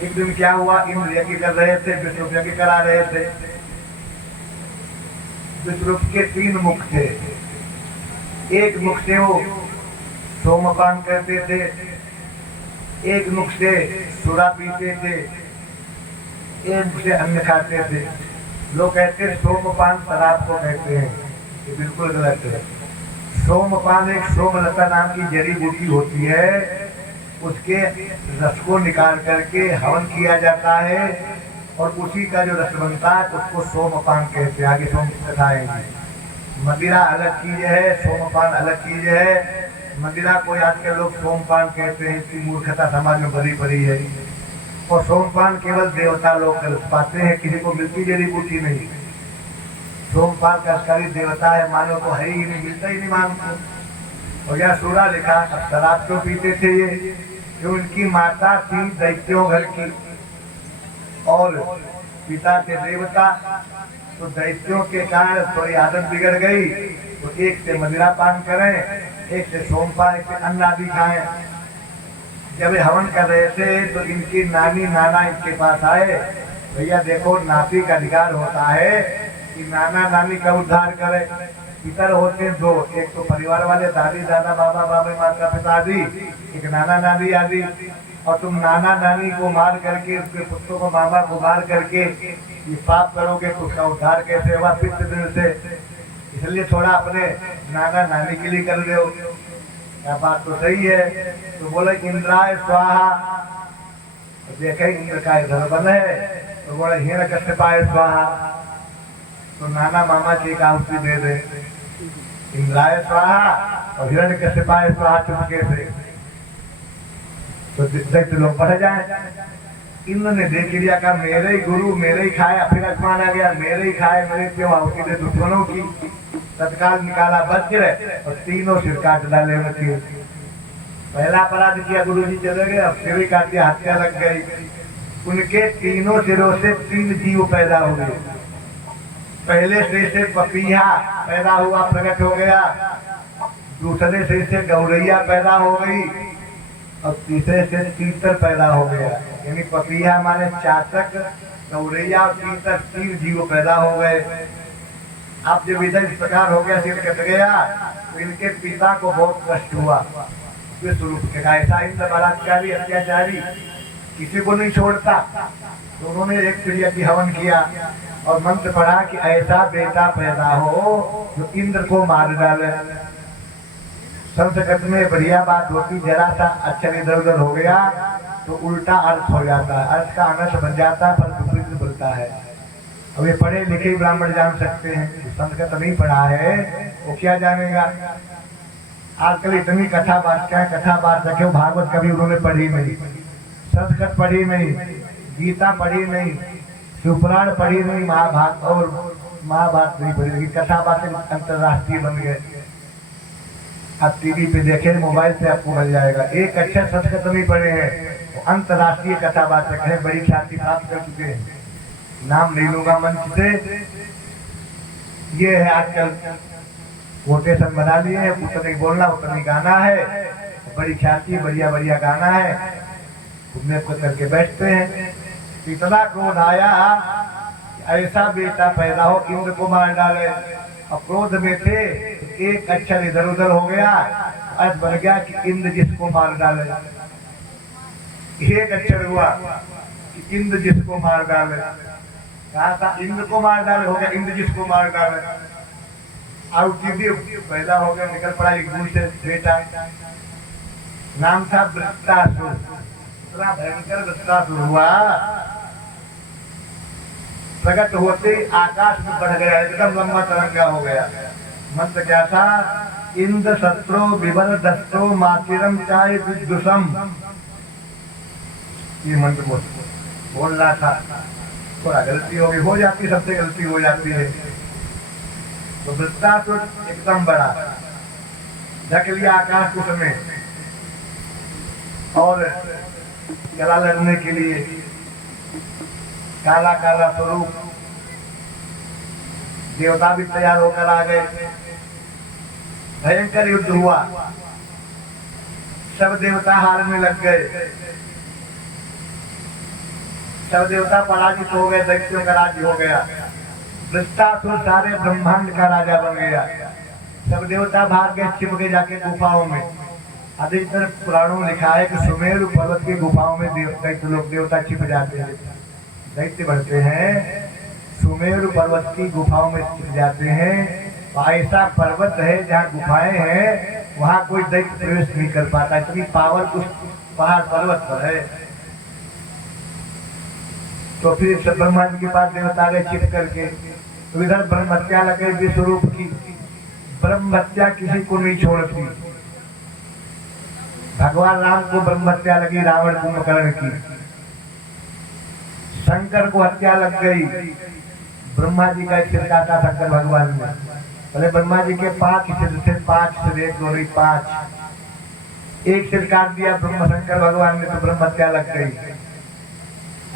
एक दिन क्या हुआ, इंद्र यज्ञ कर रहे थे, विष्णु यज्ञ करा रहे थे। विष्णु के 3 मुख थे। एक मुख से वो सोमपान करते थे, एक मुख से सुरा पीते थे, एक मुख से अन्न खाते थे। लोग कहते हैं सोमपान शराब को कहते हैं, ये बिल्कुल गलत है। सोमपान एक सोमलता नाम की जड़ी बूटी होती है, उसके रस को निकाल करके हवन किया जाता है और उसी का जो रस बनता है उसको सोमपान कहते हैं। आगे सोम कथा आएगी। मदिरा अलग चीज है, सोमपान अलग चीज है। मदिरा को आज के लोग सोमपान कहते हैं, इसकी मूर्खता समाज में भरी पड़ी है। और सोमपान केवल देवता लोग कर पाते हैं, किसी को मिलती जड़ी बूटी नहीं। सोमपाल का असकारी देवता है, मानो तो है ही नहीं, मिलता ही नहीं मानो को। और यह सूरा लिखा, अब शराब क्यों पीते थे ये उनकी माता थी दैत्यों घर की और पिता थे देवता, तो दैत्यों के कारण थोड़ी आदत बिगड़ गई, तो एक से मदिरा पान करें, एक से सोमपाल, एक से अन्न आदि खाएं। जब ये हवन कर रहे थे तो इनकी नानी नाना इनके पास आए, भैया देखो नाती का अधिकार होता है कि नाना नानी का उद्धार करे। पितर होते हैं दो, एक तो परिवार वाले दादी दादा बाबा बाबा माता पिता आदि, एक नाना नानी आदि, और तुम नाना नानी को मार करके उसके पुत्रों को मामा को मार करके ये पाप करोगे तो उसका उद्धार कैसे होगा पितृ से। इसलिए थोड़ा अपने नाना नानी के लिए कर रहे हो। क्या बात तो सही है। तो बोले इंद्राय स्वाहा, तो देखे इंद्र का इधर बन है, तो बोले हिरण्यकश्यपाय स्वाहा, तो नाना मामा की एक आहुति दे दे, इंद्राय स्वाहा और हिरण्यकश्यपाय स्वाहा चुपके से, तो दैत्य लोग बढ़ जाए। इंद्र ने देख लिया, कहा मेरे ही गुरु मेरे ही खाया, फिर अपमान आ गया, मेरे ही खाए मेरे क्यों आहुति दे दुश्मनों की। तत्काल निकाला वज्र और तीनों सिर काट डाले उनके। पहला अपराध किया, गुरु जी चले गए, अब सिर ही काट दिया, हत्या लग गई। उनके तीनों सिरों से 3 जीव पैदा हो गए। पहले से पपीहा पैदा हुआ, प्रकट हो गया, दूसरे से गौरैया पैदा हो गई, और तीसरे से तीतर पैदा हो गया। यानी पपीहा माने चातक, गौरैया और तीतर 3 जीव पैदा हो गए। अब जब इधर इस प्रकार हो गया, सिर कट गया, तो इनके पिता को बहुत कष्ट हुआ। ऐसा इंद्र बलात्कारी अत्याचारी किसी को नहीं छोड़ता, तो उन्होंने एक प्रिय की हवन किया और मंत्र पढ़ा कि ऐसा बेटा पैदा हो जो इंद्र को मार डाले। संस्कृत में बढ़िया बात होती, जरा सा अक्षर इधर उधर हो गया तो उल्टा अर्थ हो जाता है, अर्थ का अनर्थ बन जाता है, पर विपरीत बोलता है। अब ये पढ़े लिखे ब्राह्मण जान सकते हैं, संस्कृत नहीं पढ़ा है वो क्या जानेगा। आजकल इतनी कथा वार्ता क्यों, भागवत कभी उन्होंने पढ़ी नहीं, संस्कृत पढ़ी नहीं, गीता पढ़ी नहीं, शिवपुराण पढ़ी नहीं, महाभारत नहीं पढ़ी, लेकिन कथा बातें अंतरराष्ट्रीय बन गए। आप टीवी पे देखें, मोबाइल पे आपको मिल जाएगा। एक अक्षर संस्कृत नहीं पढ़े हैं, अंतरराष्ट्रीय कथा वाचक है, बड़ी ख्याति प्राप्त कर चुके हैं। नाम ले लूंगा मंच से। ये है आजकल कोटेशन बना लिए हैं, उतने बोलना उतने गाना है, बड़ी ख्याति, बढ़िया बढ़िया गाना है, घूमने को करके बैठते हैं। इतना क्रोध आया, ऐसा बेटा पैदा हो इंद्र को मार डाले। और क्रोध में थे, एक अक्षर इधर उधर हो गया, अर्थ बन गया कि इंद्र जिसको मार डाले। एक अक्षर हुआ कि इंद्र जिसको मार डाले, कहा था इंद्र को मार डाले, हो गया इंद्र जिसको मार डाले। और पैदा हो गया, निकल पड़ा एक दूर से बेटा, नाम था वृत्तासुर। इतना भयंकर वृत्तासुर हुआ, प्रकट होते ही आकाश में बढ़ गया, एकदम लंबा तरंगा हो गया। मंत्र क्या था, इंद्र शत्रु विवर दस्तो मातिरम चाय विदुषम, ये मंत्र बोल रहा था। थोड़ा गलती होगी, हो जाती, सबसे गलती हो जाती है। तो वृत्तासुर एकदम बड़ा ढक लिया आकाश को समय, और गला लड़ने के लिए काला काला स्वरूप, देवता भी तैयार होकर आ गए। भयंकर युद्ध हुआ, सब देवता हारने लग गए, सब देवता पराजित हो गए, दैत्यों का राज्य हो गया। वृत्तासुर सारे ब्रह्मांड का राजा बन गया। सब देवता भाग गए, छिप गए जाके गुफाओं में। अधिकतर पुराणों में लिखा है कि सुमेरु पर्वत की गुफाओं में दैत्य लोग देवता छिप जाते हैं, दैत्य बढ़ते हैं, सुमेरु पर्वत की गुफाओं में छिप जाते हैं। ऐसा पर्वत है जहाँ गुफाएं हैं, वहाँ कोई दैत्य प्रवेश नहीं कर पाता, इतनी पावर उस पहाड़ पर्वत पर है। तो फिर ब्रह्मांड के पास देवता गए छिप करके, तो इधर ब्रह्महत्या लग गई विश्वरूप की। ब्रह्महत्या किसी को नहीं छोड़ती, भगवान राम को ब्रह्महत्या लगी रावण कुंभकर्ण की, शंकर को हत्या लग गई, ब्रह्मा जी का एक सिर काटा शंकर भगवान ने। पहले ब्रह्मा जी के 5 सिर थे, 5 सिर, 1 2 नहीं 5। एक सिर काट दिया ब्रह्म शंकर भगवान ने तो ब्रह्म हत्या लग गई।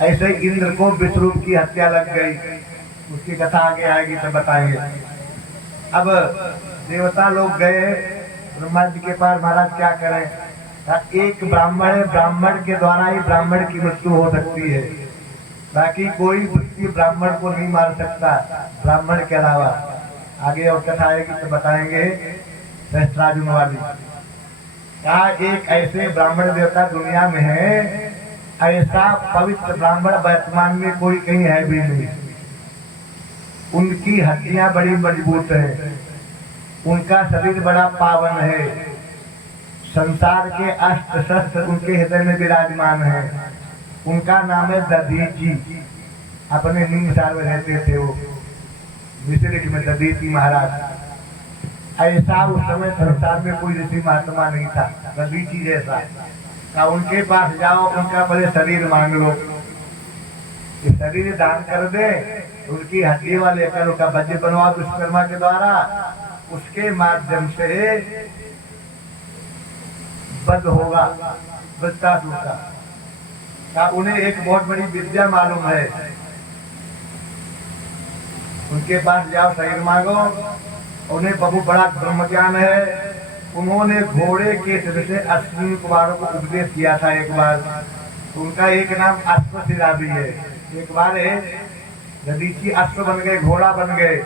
ऐसे ही इंद्र को विश्वरूप की हत्या लग गई। उसकी कथा आगे आएगी तो बताएंगे। अब देवता लोग गए ब्रह्मा जी के पास, महाराज क्या करें? एक ब्राह्मण है, ब्राह्मण के द्वारा ही ब्राह्मण की मृत्यु हो सकती है, बाकी कोई व्यक्ति ब्राह्मण को नहीं मार सकता ब्राह्मण के अलावा। आगे और कथा आएगी तो बताएंगे सहस्त्रार्जुन वाली। क्या एक ऐसे ब्राह्मण देवता दुनिया में है, ऐसा पवित्र ब्राह्मण वर्तमान में कोई कहीं है भी नहीं। उनकी हड्डियां बड़ी मजबूत है, उनका शरीर बड़ा पावन है, संसार के अस्त्र शस्त्र उनके हृदय में विराजमान है। उनका नाम है दधीची। अपने नीमसार में रहते थे वो, मिश्रिक में दधीची महाराज। ऐसा उस समय संसार में कोई ऋषि महात्मा नहीं था दधीची जैसा। का उनके पास जाओ, उनका पहले शरीर मांग लो, ये शरीर दान कर दे, उनकी हड्डी वाले लेकर उसका वज्र बनवाओ विश्वकर्मा के द्वारा, उसके माध्यम से वध होगा वृत्तासुर का। उन्हें एक बहुत बड़ी विद्या मालूम है। उनके पास जाओ, शरीर मांगो, उन्हें बहु बड़ा ब्रह्म ज्ञान है। उन्होंने घोड़े के सिर से अश्विनी कुमारों को उपदेश किया था एक बार। उनका एक नाम अश्वशिरा भी है। एक बार है दधीची अश्व बन गए, घोड़ा बन गए,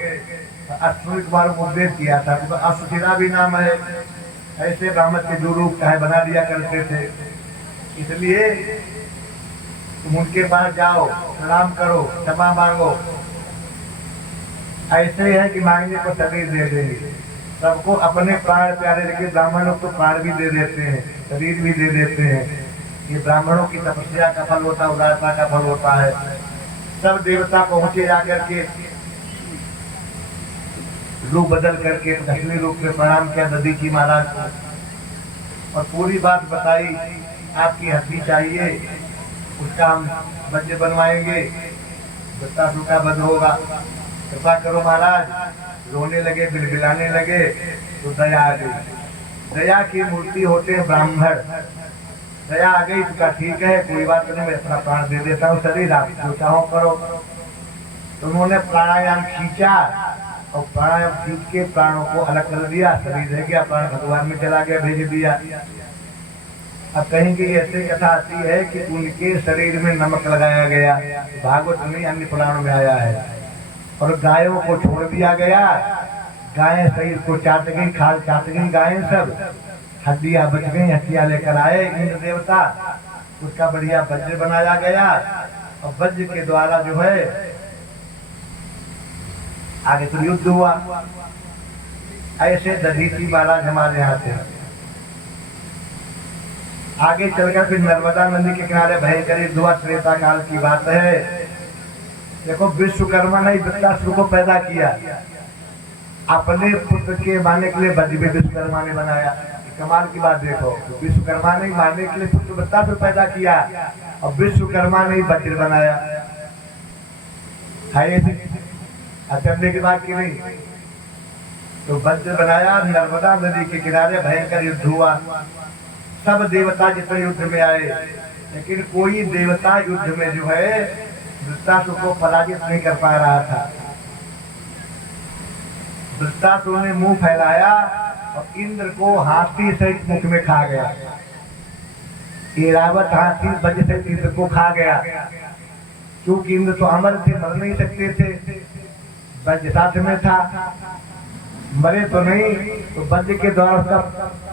अश्विनी कुमारों को उपदेश किया था। तो अश्वशिरा भी नाम है। ऐसे ब्राह्मण के जो रूप चाहे बना दिया करते थे। इसलिए तुम उनके पास जाओ, प्रणाम करो, क्षमा मांगो। ऐसे है कि मांगने को शरीर दे देंगे। सबको अपने प्राण प्यारे लेके ब्राह्मण लोग तो प्राण भी दे देते हैं, शरीर भी दे देते हैं। ये ब्राह्मणों की तपस्या का फल होता है, उदारता का फल होता है। सब देवता पहुंचे जाकर के रूप बदल करके असली रूप में प्रणाम किया दधीची महाराज को और पूरी बात बताई। आपकी हड्डी चाहिए, उसका हम वज्र बनवाएंगे, वृत्तासुर का वध होगा, कृपा करो महाराज। रोने लगे, बिलबिलाने लगे तो दया आ गई। दया की मूर्ति होते हैं ब्राह्मण। दया आ गई तो ठीक है, कोई बात नहीं, मैं अपना प्राण दे देता हूँ, शरीर आप जो चाहो करो। तो उन्होंने प्राणायाम खींचा और प्राणायाम खींच के प्राणों को अलग कर दिया। शरीर रह गया, प्राण भगवान में चला गया, भेज दिया। अब कहेंगे ऐसे कथा आती है कि उनके शरीर में नमक लगाया गया, भागवत में अन्य पुराण में आया है। और गायों को छोड़ दिया गया, गायें शरीर को चाट गई, खाल चाट गई गायें सब, हड्डियां बच गई। हड्डियां लेकर आए इंद्र देवता, उसका बढ़िया वज्र बनाया गया और वज्र के द्वारा जो है आगे तो युद्ध हुआ। ऐसे दधीची महाराज हमारे यहाँ थे। आगे चलकर फिर नर्मदा नदी के किनारे भयंकर युद्ध हुआ। त्रेता काल की बात है। देखो, विश्वकर्मा ने वृत्तासुर को पैदा किया, अपने पुत्र के मारने के लिए वज्र भी विश्वकर्मा ने बनाया। कमाल की बात देखो, विश्वकर्मा ने मारने के लिए पुत्र वृत्तासुर पैदा किया और विश्वकर्मा ने वज्र बनाया। अचंभे की बात की नहीं। तो वज्र बनाया, नर्मदा नदी के किनारे भयंकर युद्ध हुआ। सब देवता जितने युद्ध में आए, लेकिन कोई देवता युद्ध में जो है वृत्तासुर को पराजित नहीं कर पा रहा था। वृत्तासुर ने मुंह फैलाया और इंद्र को हाथी सहित मुख में खा गया। ऐरावत हाथी वज्र से इंद्र को खा गया। क्योंकि इंद्र तो अमर थे, मर नहीं सकते थे, वज्र साथ में था, मरे तो नहीं। तो वज्र के द्वारा उसका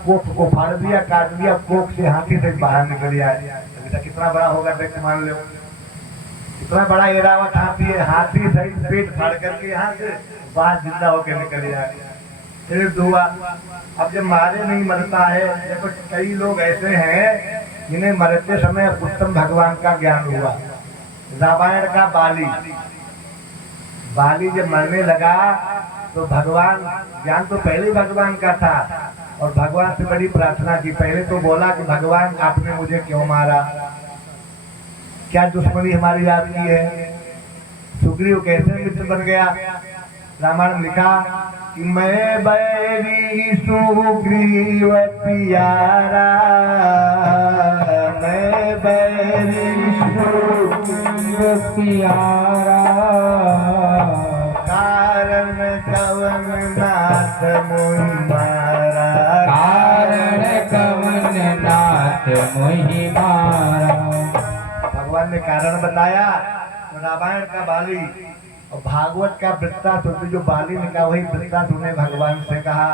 कोख को फाड़ दिया, काट दिया, कोख से हाथी से बाहर निकल आया। कितना बड़ा होगा देख मान लो, इतना बड़ा ऐरावत हाथी है, हाथी सहित पेट फाड़ करके यहाँ से बाहर जिंदा होकर निकल जाए। फिर दुआ। अब जब मारे नहीं मरता है, देखो कई लोग ऐसे हैं जिन्हें मरते समय उत्तम भगवान का ज्ञान हुआ। रामायण का बाली जब मरने लगा तो भगवान, ज्ञान तो पहले ही भगवान का था और भगवान से बड़ी प्रार्थना की। पहले तो बोला कि भगवान आपने मुझे क्यों मारा, क्या दुश्मनी हमारी आपकी है। सुग्रीव कैसे मित्र बन गया? रामायण में लिखा कि मैं बैरी सुग्रीव प्यारा, मैं बैरी सुग्रीव प्यारा, कारण कवन नाथ मोहि मारा, कारण कवन नाथ मोहि मारा। भगवान ने कारण बताया। तो रामायण का बाली और भागवत का वृत्तासुर, जो बाली ने कहा वही वृत्तासुर ने भगवान से कहा।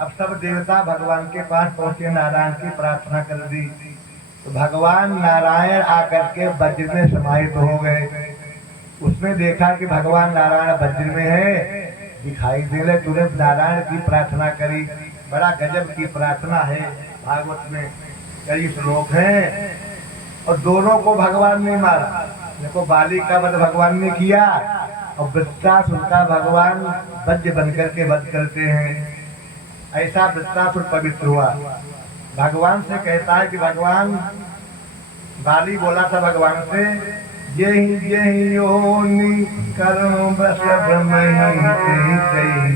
अब सब देवता भगवान के पास पहुंचे, नारायण की प्रार्थना कर दी। तो भगवान नारायण आकर के वज्र में समाहित हो गए। उसने देखा कि भगवान नारायण वज्र में है, दिखाई दे ले, तुरंत नारायण की प्रार्थना करी। बड़ा गजब की प्रार्थना है भागवत में, कई श्लोक हैं। और दोनों को भगवान ने मारा। देखो, बाली का वध भगवान ने किया और वृत्तासुर का भगवान वज्र बनकर के वध करते हैं। ऐसा वृत्तासुर पवित्र हुआ। भगवान से कहता है कि भगवान, बाली बोला था भगवान से, यही योनि करो बस ब्रह्महि,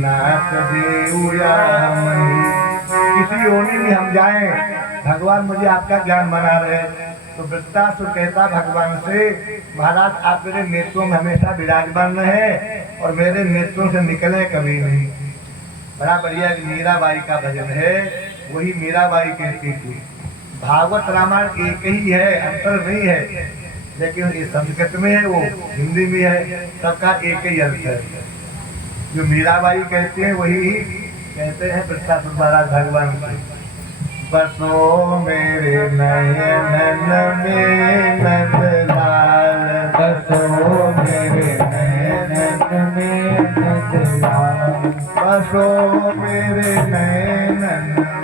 नाथ देउया महि। किसी योनि में हम जाएं, भगवान मुझे आपका ज्ञान बना रहे। तो वृत्तासुर कहता भगवान से, महाराज आप मेरे नेत्रों में हमेशा विराजमान रहे और मेरे नेत्रों से निकले कभी नहीं। बड़ा बढ़िया मीराबाई का भजन है, वही मीराबाई कहती थी। भागवत रामायण एक ही है, अंतर नहीं है, लेकिन ये संस्कृत में है, वो हिंदी में है, सबका एक ही अर्थ है। जो मीराबाई कहती है वही कहते हैं वृत्तासुर महाराज भगवान से। बसो मेरे नयन में नंदलाल, बसो मेरे नयन में नंदलाल, बसो मेरे नयन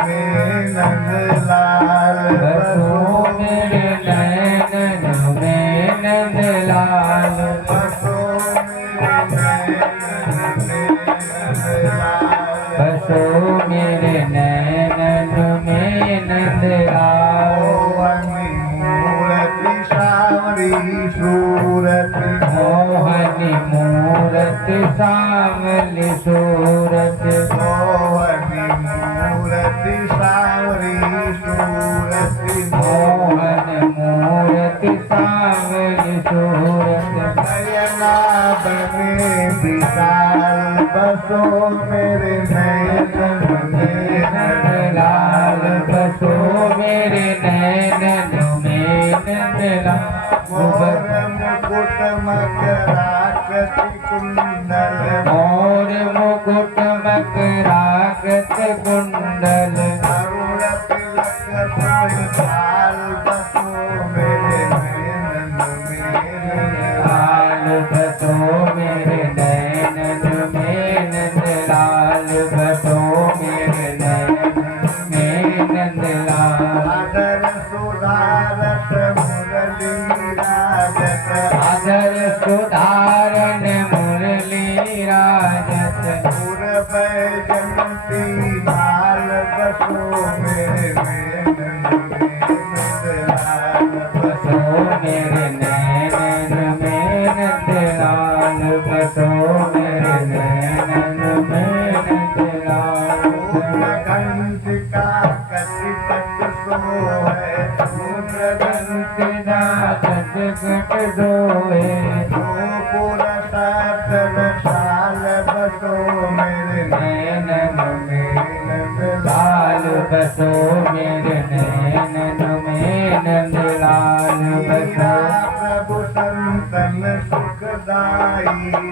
में नंदलाल, बसो मेरे नयन में नंदलाल, बसो मेरे नयन में नंदलाल, बसो मेरे नयन में नंदलाल। मूर्ति सावरी सूरति, मोहनी मूरति सावली सूरत, मोहनी मूर्ति सावरी सूरति, मोहन मूरति सावली सूरत, नयना बने विशाल, बसो मेरे नयन में नंदलाल, बसो मेरे नयन में नंदलाल। मोर मुकुट मकराकृति कुंडल, मोर मुकुट मकराकृत कुंडल, अरुण तिलक विशाल, बसो मेरे नयन में लाल, बसो मेरे नयन में नंदलाल, बसो मेरे नयन में नंदलाल। आदर सुधारत मुरली राजत, आदर सुधारण मुरली राजत, पूर्व जयंती माल, बसो मेरे नयन में नंदलाल, बसो मेरे नयन में नंदलाल, बसो मेरे नयन में नंदलाल। घंटिका कटिपट सो है, घंट नाचत घट सोए, पूरा साल, बसो मेरे नयन में नंदलाल, लाल, बसो मेरे नयन में नंदलाल, बसो। प्रभु संतन सुखदाई,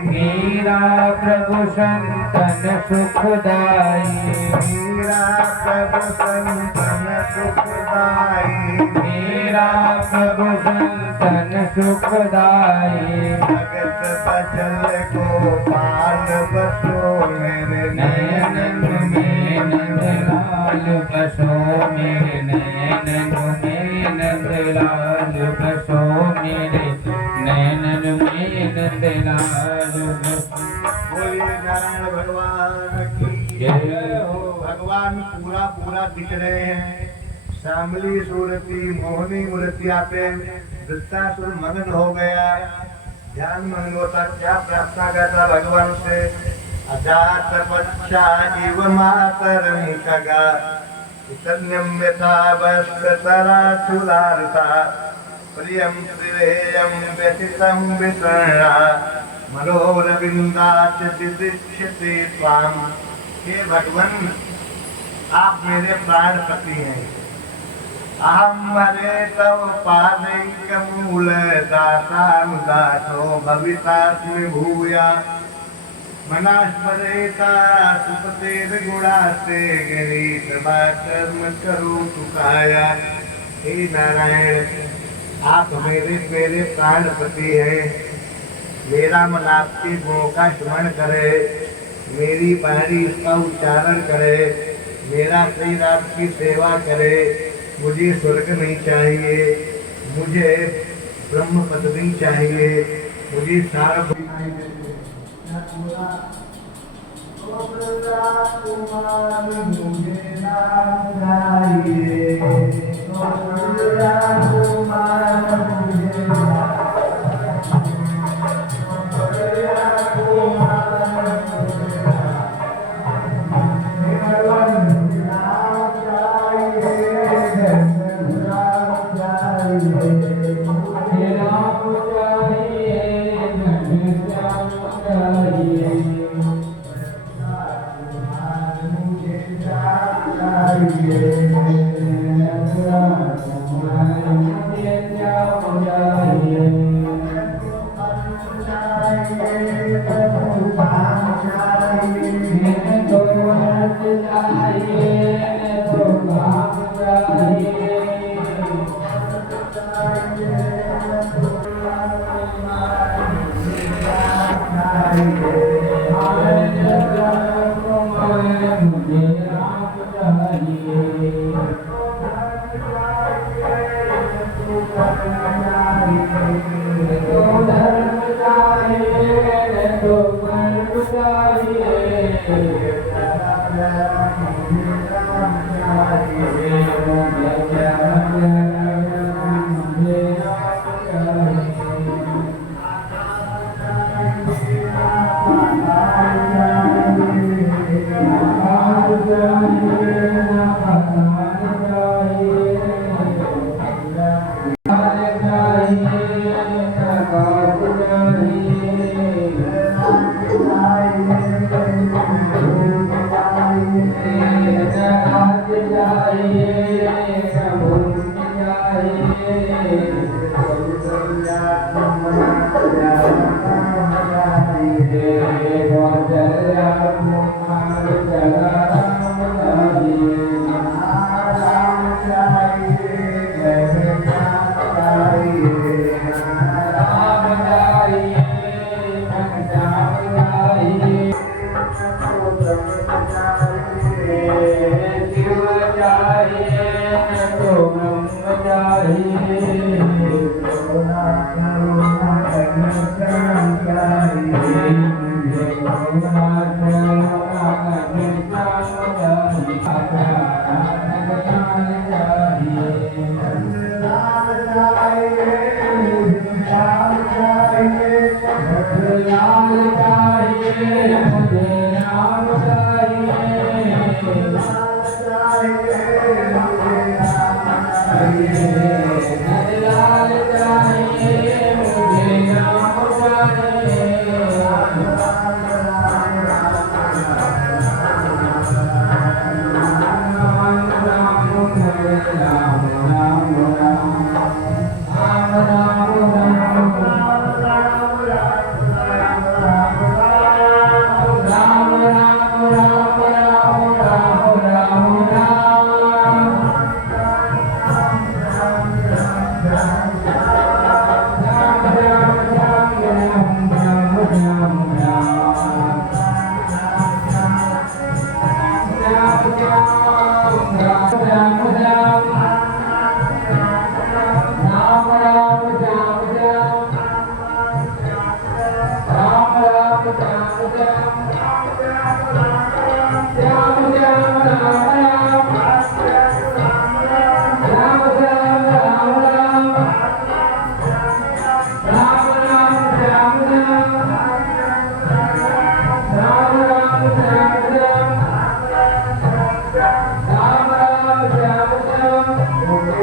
मीरा प्रभु संतन सुखदाई, मीरा प्रभु संतन सुखदाई, मीरा प्रभु संतन सुखदाई। जगत बचल गोपाल, बसो मेरे नयन में नंदलाल, बसो मेरे नयन में नंदलाल, बसो मेरे नयन में नंदलाल, बसो। बोलिए नारायण भगवान की जय हो। भगवान पूरा पूरा दिख रहे हैं। श्यामली सूरती मोहनी मूर्तिया पे वृत्तासुर मगन हो गया। ध्यान मनोता क्या प्रार्थना करता भगवान से अजात पक्षा इव मातरं खगा चतन्यम यथा वस्त्रतरा चुलारता प्रियं त्रिवेयं व्यथितं वितरणा मनोरविन्दाच दिदृक्ष्यते त्वां। हे भगवान, आप मेरे प्राणपति हैं। अहम हरे तव पादैकमूल दासानुदासो भवितास्मि भूया मनास्मरेता सुपतेर्गुणास्ते गिरीशवा कर्म करोतु काया। हे नारायण, आप मेरे मेरे प्राणपति हैं। मेरा मन आपके गुणों का स्मरण करे, मेरी वाणी इसका उच्चारण करे, मेरा शरीर आपकी सेवा करे। मुझे स्वर्ग नहीं चाहिए, मुझे ब्रह्म पद नहीं चाहिए, मुझे सारा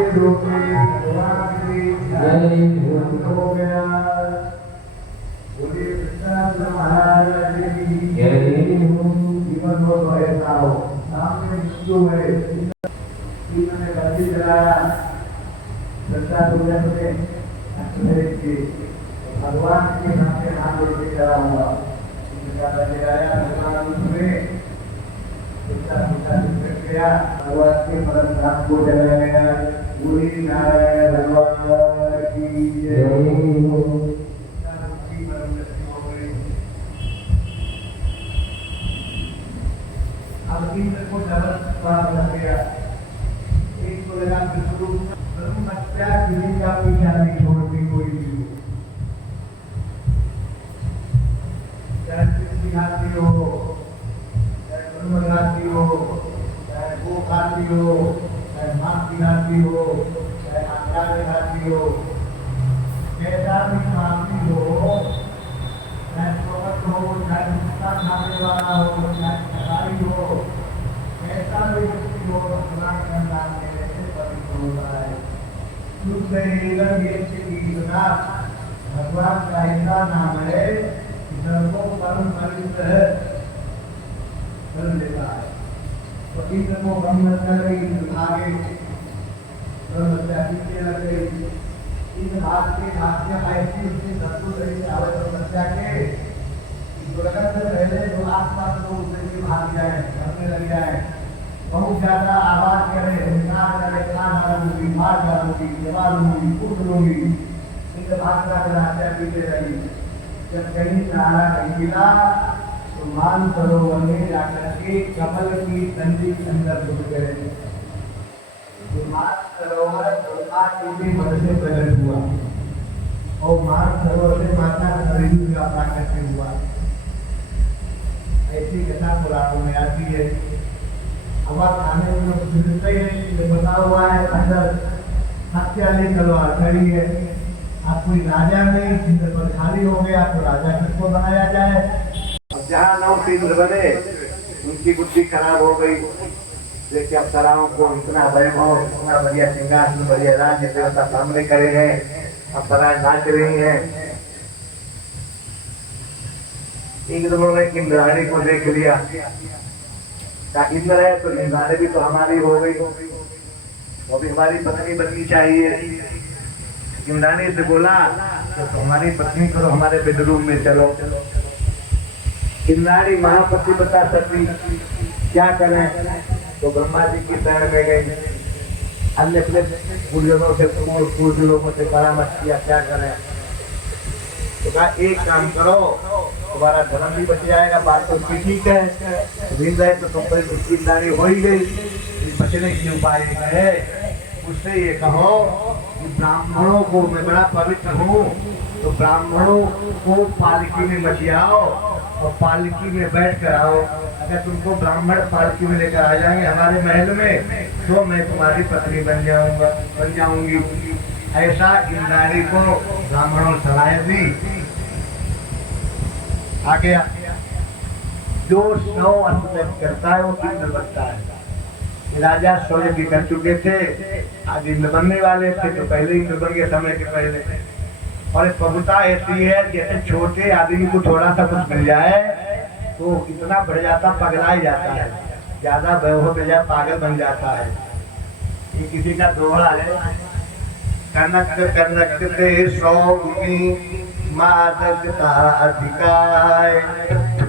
हो गया। जीवन हो तो ऐसा हो, सामने मृत्यु है, जीवन में बत्ती जलाया, श्रद्धा पूजन में भगवान के सामने हाथ जोड़ के खड़ा हुआ, जलाया भगवान में गया, भगवान के परम धाम को जलाया। पूरी नारायण भगवान की जय। अब इंद्र को जबरदस्त पाप लग गया। एक को लगा हत्या किसी का पीछा नहीं छोड़ती कोई भी, चाहे किसी खाती हो, चाहे ब्रह्म खाती हो, चाहे गो खाती हो, चाहे मांस खाती हो, चाहे आचार्य खाती हो, कैसा भी खाती हो, चाहे सोबत हो, चाहे मुक्ता खाने वाला हो, चाहे खिलाड़ी हो, ऐसा भी व्यक्ति हो, अपना करना ऐसे पवित्र होता है। शुद्ध नीलम ये कीर्तना भगवान का ऐसा नाम है कि सर्वों परम पवित्र कर लेता है। तो इंद्र को ब्रह्म कर आगे पीछे लग गई। इन भाग के भाग्य ऐसी उसकी शत्रु रही समस्या के दुर्गत से पहले जो आसपास लोग उसके भाग जाए, करने लग जाए, बहुत ज्यादा आवाज करे, हिंसा करे, खा डालूंगी, मार डालूंगी, जला लूंगी, कूट लूंगी, इनके भाग का हत्या पीछे रही। जब कहीं सहारा नहीं मिला तो मान सरोवर में जाकर के कमल की तंजी के अंदर घुस गए। मान सरोवर दुर्गा के मद से प्रकट हुआ और मान सरोवर से माता सरयू का प्राकट्य हुआ। ऐसी कथा पुराणों में आती है। अब आप खाने में सुनते हैं, बता हुआ है अंदर हत्या ले तलवार खड़ी है। आप कोई राजा नहीं, इंद्र पर खाली हो गया तो राजा किसको बनाया जाए। जहाँ नौ इंद्र बने उनकी बुद्धि खराब हो गई। देखिए अप्सराओं को इतना वैभव, इतना बढ़िया सिंहासन, बढ़िया राज्य देवता सामने खड़े हैं, अप्सराएं नाच रही हैं। इंद्रों ने इंद्राणी को देख लिया, क्या इंद्र है तो इंद्राणी भी तो हमारी हो गई, वो भी हमारी पत्नी बननी चाहिए। इंद्राणी से बोला तो हमारी पत्नी करो, हमारे बेडरूम में चलो। इंद्राणी महापतिव्रता सती क्या करें, तो ब्रह्मा जी की शरण में गई। अन्य पूर्वजों से पूर्व लोगों से परामर्श किया क्या करें, तो कहा एक काम करो, तुम्हारा धर्म भी बच जाएगा, बात तो उसकी ठीक है, जिंदा है तो तुम पर उसकी इंद्राणी हो ही गई। बचने की उपाय है, उससे ये कहो कि ब्राह्मणों को मैं बड़ा पवित्र हूँ, तो ब्राह्मणों को पालकी में मचियाओ और पालकी में बैठ कर आओ। अगर तुमको ब्राह्मण पालकी में लेकर आ जाएंगे हमारे महल में तो मैं तुम्हारी पत्नी बन जाऊंगी। ऐसा इंद्राणी को ब्राह्मणों ने सलाह दी। आ गया जो 100 अंत करता है वो इंद्र बनता है। राजा स्वयं भी कर चुके थे, आज इंद्र बनने वाले थे तो पहले इंद्र बन गए समय के पहले। और प्रभुता ऐसी है जैसे छोटे आदमी को थोड़ा सा कुछ मिल जाए तो इतना बढ़ जाता, पगला ही जाता है, ज्यादा वैभव मिल जाए पागल बन जाता है। ये किसी का दोहरा है, कनक कनक ते सौमी मादकता अधिकाय,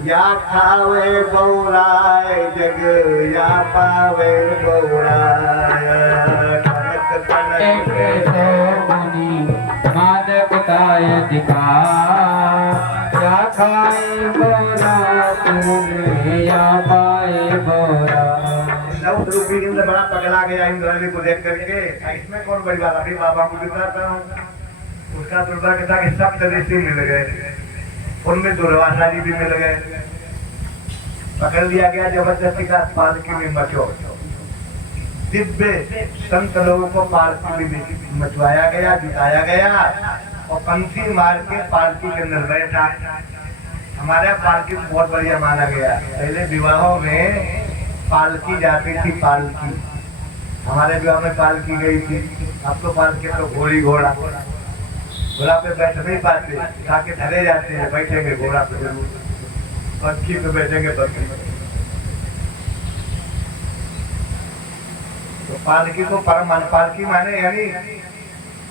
या खावे गौराय जग या पावे गौराय। कनक कनक मादकताय अधिकार, या खाए गौरा या पाए गौरा। इंद्र बड़ा पगला गया इंद्राणी को देख करके। इसमें कौन बड़ी बात, अभी बाबा को दिखाता हूँ। उसका दुर्भाग्य था कि सब ऋषि मिल गए, उनमें दुर्वासा जी भी मिल गए। पकड़ लिया गया जबरदस्ती का, पालकी में मचो। दिव्य संत लोगों को पालकी में मचवाया गया, जुटाया गया और पंखी मार के पालकी के अंदर बैठा। हमारे पालकी बहुत बढ़िया माना गया। पहले विवाहों में पालकी जाती थी, पालकी हमारे विवाह में पालकी गई थी। आप तो पाल के तो घोड़ी घोड़ा घोड़ा पे बैठ नहीं पाते, उठा के धरे जाते हैं, बैठेंगे घोड़ा पे जरूर, पक्षी पे बैठेंगे पक्षी। तो पालकी को परम, पालकी माने यानी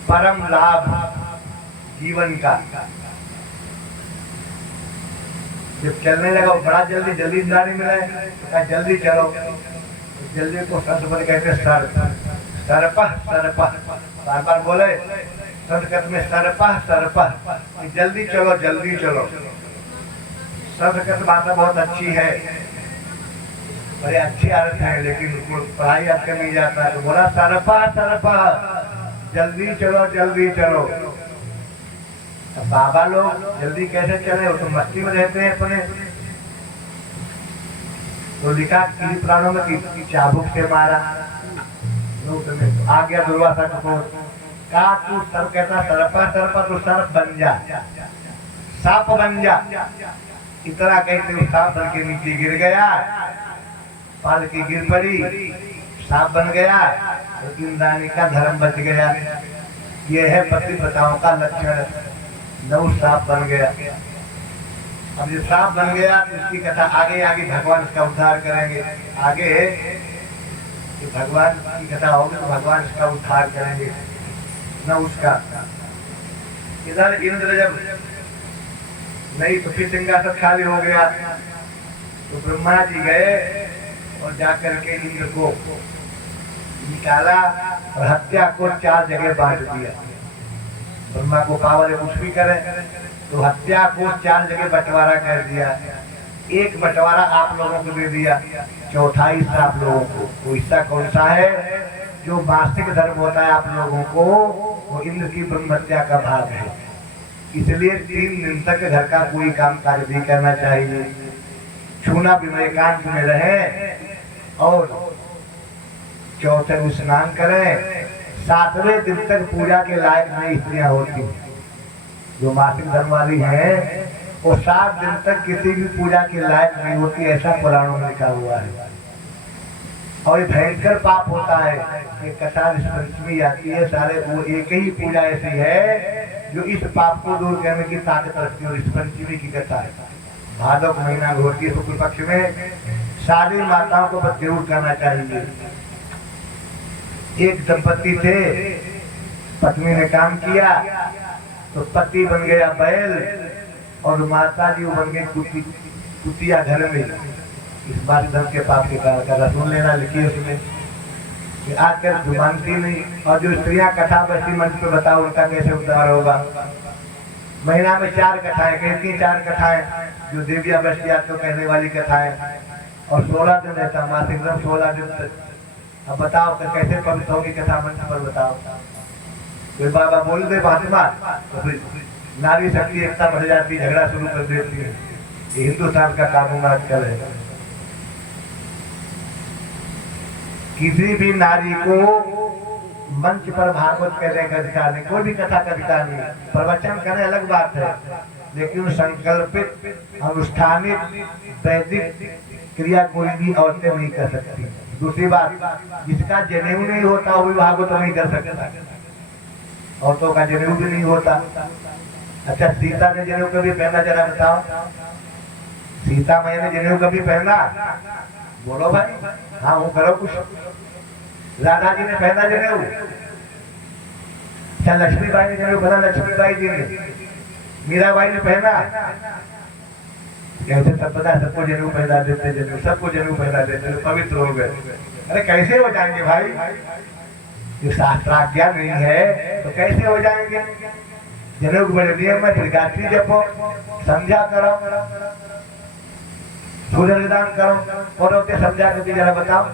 परम लाभ जीवन का। जब चलने लगा बड़ा जल्दी जल्दी इंद्राणी मिला है, तो जल्दी चलो, जल्दी को संस्कृत कहते सर, सरपह सरपह, बार बार बोले संस्कृत में सरपह सरपह, जल्दी चलो जल्दी चलो। संस्कृत भाषा बहुत अच्छी है, बड़े अच्छी आदत है, लेकिन पढ़ाई आपके नहीं जाता है, तो बोला सरपह सरपह, जल्दी चलो जल्दी चलो। अब बाबा लोग जल्दी कैसे चले, वो तो मस्ती में रहते हैं अपने। तो लिखा किसी पुराणों में कि चाबुक से मारा, आ गया दुर्वासा को कहा तू सर, कहता सरपा सरपा तो सर्प बन जा, सांप बन जा। इतना कहते हुए सांप बन के नीचे गिर गया, पालकी गिर पड़ी, सांप बन गया, तो इंद्राणी का धर्म बच गया। यह है पति प्रथाओं का लक्षण, नौ सांप बन गया। अब जो सांप बन गया तो इसकी कथा आगे आगे भगवान इसका उद्धार करेंगे। आगे तो भगवान की कथा होगी तो भगवान इसका उद्धार करेंगे न उसका। इधर इंद्र जब नहीं तो फिर सिंहासन खाली हो गया, तो ब्रह्मा जी गए और जाकर के इंद्र को निकाला और हत्या को 4 जगह बांट दिया। ब्रह्मा को पावर कुछ भी करे, तो हत्या को 4 जगह बंटवारा कर दिया। एक बंटवारा आप लोगों को दे दिया, चौथा हिस्सा आप लोगों को। वो हिस्सा कौन सा है? जो मासिक धर्म होता है आप लोगों को, वो इंद्र की ब्रह्म हत्या का भाग है। इसलिए 3 दिन तक घर का कोई काम काज नहीं करना चाहिए, छूना भी एकांत में रहे, और चौथे में स्नान करें। 7वें दिन तक पूजा के लायक नहीं स्त्रियां होती। जो मासिक धर्म वाली है वो 7 दिन तक किसी भी पूजा के लायक नहीं होती, ऐसा पुराणों में लिखा हुआ है। और ये भयंकर पाप होता है। ये कथा पंचमी आती है, सारे वो एक ही पूजा ऐसी है जो इस पाप को दूर करने की ताकत रखती है। और इस पंचमी की कथा है, भादव महीना में होती है, शुक्ल पक्ष में। सारी माताओं को बस जरूर करना चाहिए। एक दंपति थे, पत्नी ने काम किया तो पति बन गया बैल और माता जी बन गई कुतिया घर में। इस बात धर्म के पाप के कारण का रसूल लेना लिखिए उसमें कि आजकल जो मानती नहीं। और जो स्त्रियां कथा बस्ती मंच पे बताओ उनका कैसे उद्धार होगा। महीना में 4 कथाएं कहती, 4 कथाएं जो देविया बस्तिया तो कहने वाली कथाएं, और 16 दिन रहता मासिक धर्म, 16 दिन तक। अब बताओ कि कैसे पवित्र होगी कथा मंच पर, बताओ। कोई बाबा बोल दे महात्मा तो फिर नारी शक्ति एकता बढ़ जाती, झगड़ा शुरू कर देती है। ये हिंदुस्तान का कानून आजकल है। किसी भी नारी को मंच पर भागवत कहने का अधिकार नहीं, कोई भी कथा का अधिकार नहीं। प्रवचन करने अलग बात है, लेकिन संकल्पित अनुष्ठानित वैदिक क्रिया कोई भी औरतें नहीं कर सकती। दूसरी बात, जिसका जनेऊ नहीं होता वो भी भागवत नहीं कर सकता। औरतों का जनेऊ भी नहीं होता। अच्छा, सीता ने जनेऊ कभी पहना, जरा बताओ। सीता मैया ने जनेऊ कभी पहना? बोलो भाई, हाँ वो करो कुछ। राधा जी ने पहना जनेऊ? अच्छा, लक्ष्मीबाई ने जनेऊ पहना? लक्ष्मीबाई जी ने, मीराबाई ने पहना? कैसे सब पता, सबको जनेऊ पहना देते, जनेऊ सबको जनेऊ पहना देते, पवित्र हो गए। अरे कैसे हो जाएंगे भाई? जो शास्त्राज्ञा नहीं है तो कैसे हो जाएंगे? जनेऊ के बड़े नियम में, फिर गायत्री जपो, संध्या करो, सूर्य दान करो। और संध्या करके जरा बताओ,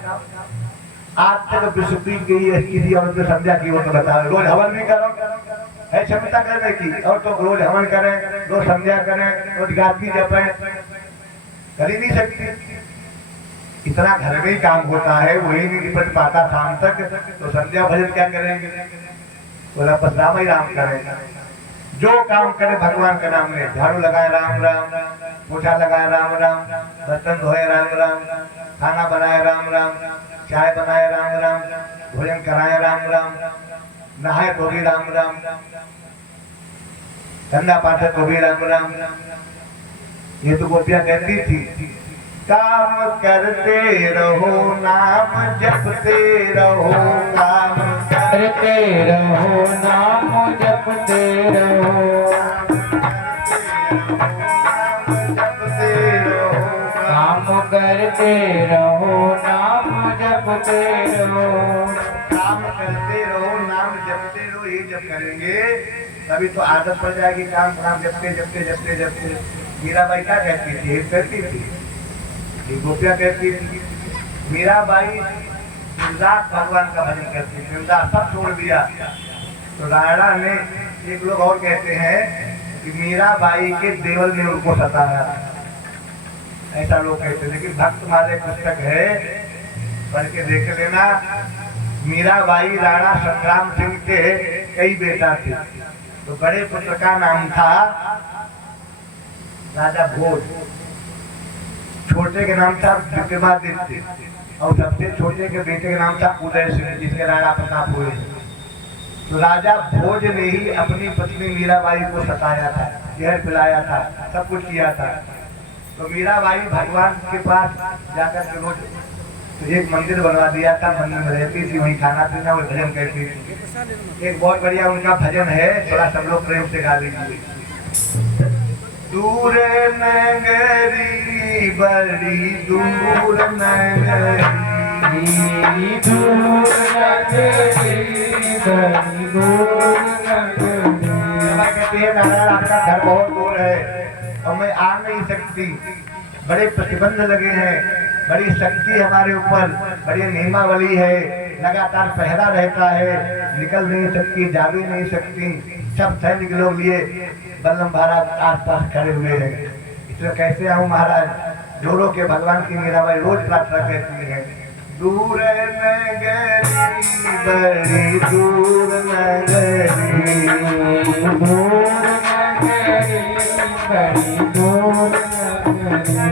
आज तक विश्व पी गई है किसी और से संध्या की हो तो बताओ। रोज हवन भी करो, है क्षमता करने की, और तो रोज हवन करें, रोज संध्या करें, रोज गायत्री जपें, कर ही नहीं सकती। इतना घर में ही काम होता है, वही नहीं निपट पाता शाम तक, तो संध्या भजन क्या करेंगे? बोला बस राम ही राम करें। जो काम करे भगवान का नाम ले, झाड़ू लगाए राम राम, पोछा लगाए राम राम, बर्तन धोए राम राम, खाना बनाए राम राम, चाय बनाए राम राम, भोजन कराए राम राम, नहाए तो भी राम राम, ठंडा पाते तो भी राम राम। ये तो गोपियां कहती थी काम करते रहो नाम जपते रहो, काम करते रहो नाम जपते रहो, जपते रहो, काम करते रहो नाम जपते रहो, काम करते रहो नाम जपते रहो। ये जब करेंगे तभी तो आदत पड़ जाएगी काम काम जपते जपते जपते जपते। मीराबाई क्या कहती थी? ये कहती थी, ये गोपियां कहती थी। मीराबाई दिलदास भगवान का भजन करती थी, दिलदास सब छोड़ दिया। तो रायणा ने, एक लोग और कहते हैं कि मीराबाई के देवल ने उनको सताया, ऐसा लोग कहते हैं। लेकिन भक्त मारे पुस्तक है, पढ़ के देख लेना। मीराबाई राणा संग्राम सिंह के कई बेटा थे, तो बड़े पुत्र का नाम था राजा भोज, छोटे के नाम था विक्रमादित्य, और सबसे छोटे के बेटे के नाम था उदय सिंह, जिसके राणा प्रताप हुए। तो राजा भोज ने ही अपनी पत्नी मीराबाई को सताया था, जहर पिलाया था, सब कुछ किया था। तो मीराबाई भगवान के पास जाकर के रोज तो एक मंदिर बनवा दिया था, मंदिर में रहती थी, वहीं खाना पीना और भजन करती थी। एक बहुत बढ़िया उनका भजन है, थोड़ा सब लोग प्रेम से गा लीजिए। दूर नगरी बड़ी दूर नगरी, दूर नगरी बड़ी दूर नगरी। कहती है नारायण आपका घर बहुत दूर है और मैं आ नहीं सकती, बड़े प्रतिबंध लगे हैं, बड़ी शक्ति हमारे ऊपर, बड़ी नियमावली है, लगातार पहरा रहता है, निकल नहीं सकती, जा भी नहीं सकती। सब सैनिक लोग लिए बल्लभ महाराज आस पास खड़े हुए हैं, इसलिए कैसे आऊँ महाराज? जोरों के भगवान की मीराबाई रोज प्रार्थना कहती है। दूर नगरी बड़ी दूर नगरी, दूर नगरी बड़ी दूर नगरी।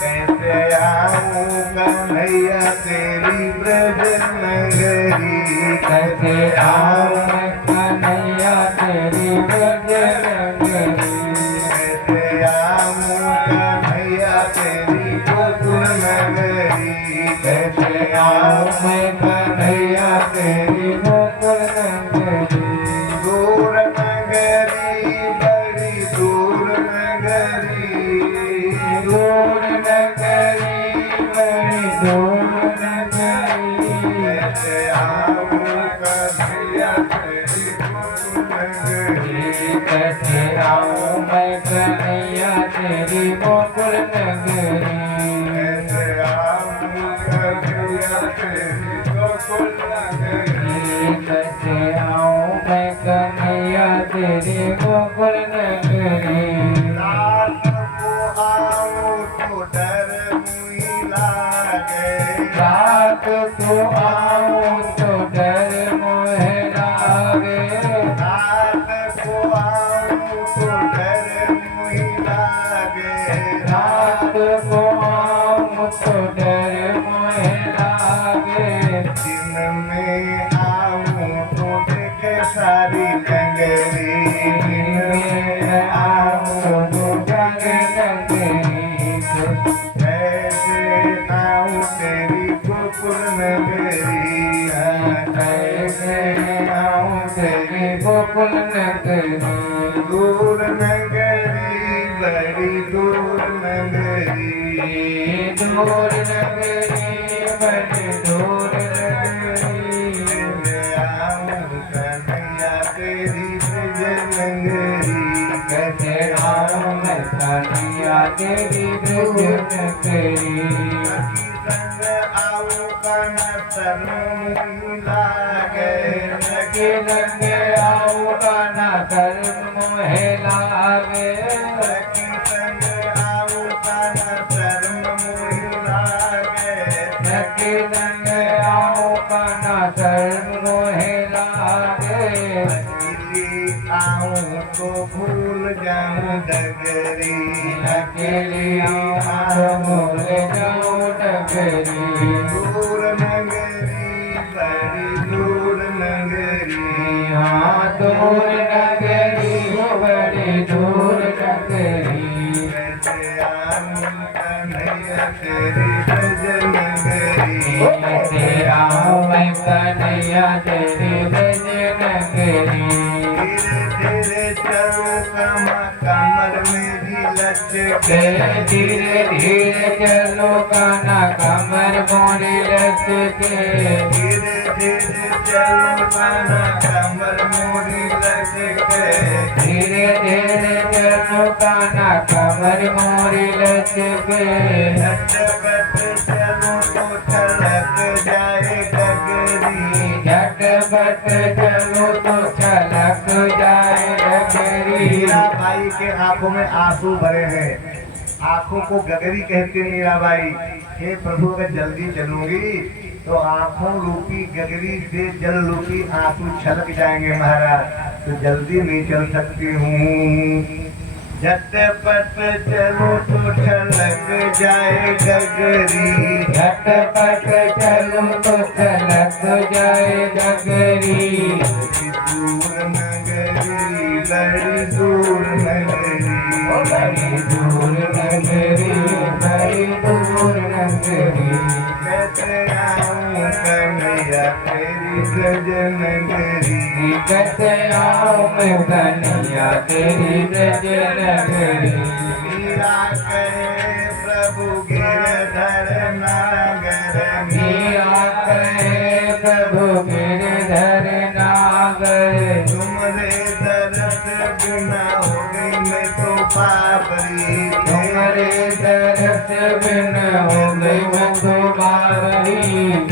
कैसे आऊँ कन्हैया तेरी ब्रज नगरी, कैसे आऊँ कन्हैया तेरी ब्रज नगरी, कैसे आऊँ कन्हैया तेरी गोकुल नगरी, कैसे आऊँ मैं कन्हैया तेरी गोकुल नगरी। दूर नगरी बड़ी दूर नगरी, दूर नगरी बड़ी दूर नगरी। कैसे आऊँ कन्हैया तेरी गोकुल नगरी, कैसे आऊँ मैं कन्हैया तेरी गोकुल नगरी, कैसे आऊँ कन्हैया तेरी गोकुल नगरी। कैसे आऊँ मैं कन्हैया तेरी गोकुल नगरी। रात को आऊँ तो डर मुझे लागे, रात को आऊँ तो डर मोहे लागे, रात को आऊँ तो डर मुझे लागे, रात को आऊँ तो डर मोहे लागे। दिन में आऊँ तो देखे सारी नगरी, दिन में आऊँ तो जग नगरी, कैसे आऊँ तेरी गोकुल नगरी, कैसे आऊँ तेरी गोकुल नगरी। दूर नगरी बड़ी दूर नगरी, दूर नगरी बड़ी दूर नगरी। कैसे आऊँ कन्हैया तेरी ब्रज नगरी, कैसे आऊँ मैं कन्हैया तेरी ब्रज नगरी। संग आऊँ कन्ह तनु लागे, लगे लगे आऊँ कान्हा कर्म मोहे लागे, संग आऊँ कन्ह धर्म मोहि लागे, लगे लगे आऊँ कान्हा कर्म मोहे लागे। अकेली आऊँ तो भूल जाऊँ डगरी, अकेली आऊँ भूल जाऊँ डगरी। दूर नगरी बड़ी दूर नगरी, दूर नगरी हो बड़ी दूर नगरी कैसे आऊं कन्हैया तेरी ब्रज नगरी कैसे आऊं मैं कन्हैया तेरी ब्रज नगरी धीरे धीरे चलूं कमर मेरी लचके धीरे धीरे चलो काना कमर मोरी लचके धीरे धीरे चलूं कमर मोरी लचके धीरे धीरे चलो काना कमर मोरी लचके झटपट चलूं तो छलक जाए डगरी झटपट चलो तो छलक जाए डगरी मीराबाई के आंखों में आंसू भरे हैं। आंखों को गगरी कहते हैं मीराबाई। हे प्रभु अगर जल्दी चलूंगी तो आंखों रूपी गगरी से जल रूपी आंसू छलक जाएंगे महाराज, तो जल्दी नहीं चल सकती हूँ। झटपट चलो तो छलक जाए गगरी झटपट चलो तो छलक जाए डगरी दूर नगरी बड़ी दूर नगरी बड़ी दूर नगरी बड़ी दूर नगरी कैसे आऊं कन्हैया तेरी ब्रज नगरी कैसे आऊं मैं कन्हैया तेरी ब्रज नगरी मीरा कहे प्रभु गिरधर नागर मीरा कहे प्रभु गिरधर नागर तुम्हारे दरस बिना हो गई मैं तो बाबरी तुम्हारे दरस बिन हो गई मैं तो बाबरी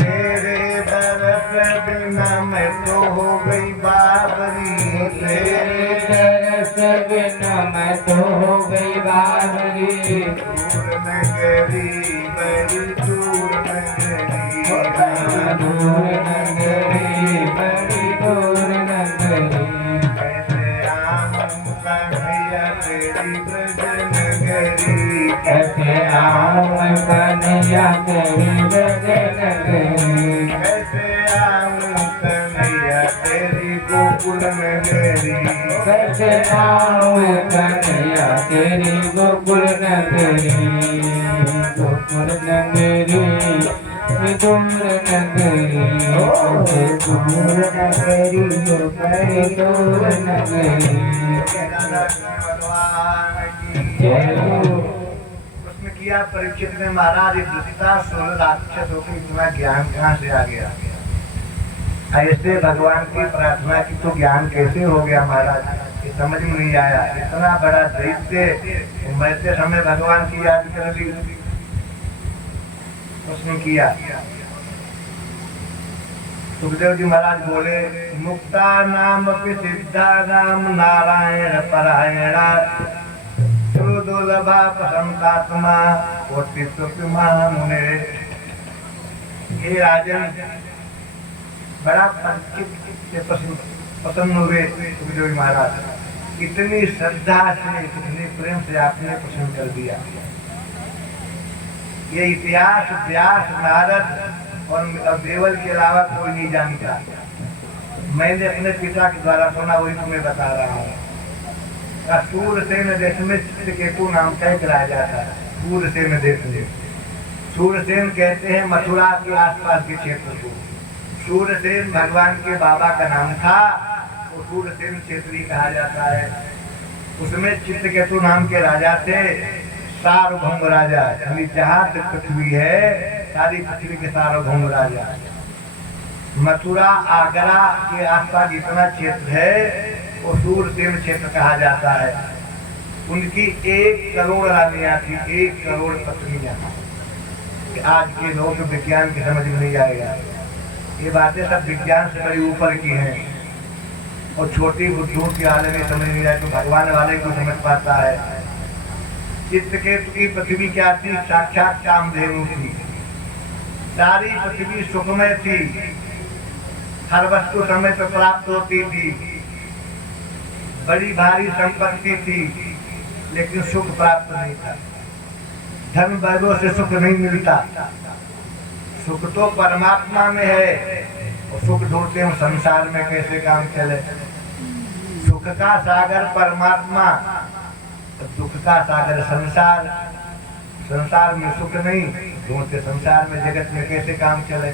तेरे दरस बिना मैं तो हो गई बाबरी तेरे दरस बिन मैं तो हो गई बाबरी दूर नगरी बड़ी दूर नगरी दूर नगरी बड़ी दूर नगरी कैसे आऊं कन्हैया तेरी ब्रज नगरी कैसे आऊं मैं कन्हैया तेरी ब्रज नगरी कैसे आऊं कन्हैया तेरी गोकुल नगरी कैसे आऊं कन्हैया तेरी गोकुल नगरी गोकुल नगरी दूर नगरी दूर नगरी बड़ी दूर नगरी उसने किया परीक्षित ने महाराज दुष्टा 16 राक्षस होकर इतना ज्ञान कहाँ से आ गया? ऐसे भगवान की प्रार्थना की तो ज्ञान कैसे हो गया महाराज? ये समझ में नहीं आया। इतना बड़ा दैत्य मरते समय भगवान की याद कर ली उसने किया। सुखदेव जी महाराज बोले मुक्ता नाम सिद्धा नाम नारायण परायणा दुर्लभा प्रसन्नात्मा मुने। हे राजन बड़ा पसंद हुए सुखदेव जी महाराज, इतनी श्रद्धा से इतने प्रेम से आपने पसंद कर दिया। ये इतिहास व्यास नारद और देवल के अलावा कोई नहीं जानता। मैंने अपने पिता के द्वारा सुना, वही तुम्हें बता रहा हूँ। सूरसेन देश में चित्रकेतु नाम का एक राजा था। सूरसेन देश में सूरसेन कहते हैं मथुरा के आसपास के क्षेत्र को। सूरसेन भगवान के बाबा का नाम था, वो सूरसेन क्षेत्रीय कहा जाता है। उसमें चित्रकेतु नाम के राजा थे, सार्वभौम राजा, यानी जहाँ तक पृथ्वी है सारी पृथ्वी के सार्वभौम राजा। मथुरा आगरा के आसपास जितना क्षेत्र है वो सूरसेन क्षेत्र कहा जाता है। उनकी 1 करोड़ रानियां थी, 1 करोड़ पत्नियां। आज के लोग विज्ञान की समझ में नहीं आएगा। ये बातें सब विज्ञान से बड़ी ऊपर की हैं और छोटी बुद्धियों की आने में समझ नहीं आए तो भगवान वाले को समझ पाता है। चित्रकेतु की पृथ्वी क्या थी? साक्षात कामधेनु थी। सारी पृथ्वी सुखमय थी, हर वस्तु समय पर प्राप्त होती थी, बड़ी भारी संपत्ति थी, लेकिन सुख प्राप्त नहीं था। धन वैभव से सुख नहीं मिलता। सुख तो परमात्मा में है और सुख ढूंढते हैं संसार में कैसे काम चले। सुख का सागर परमात्मा, दुख का सागर संसार। संसार में सुख नहीं, ढूंढते संसार में, जगत में कैसे काम चले।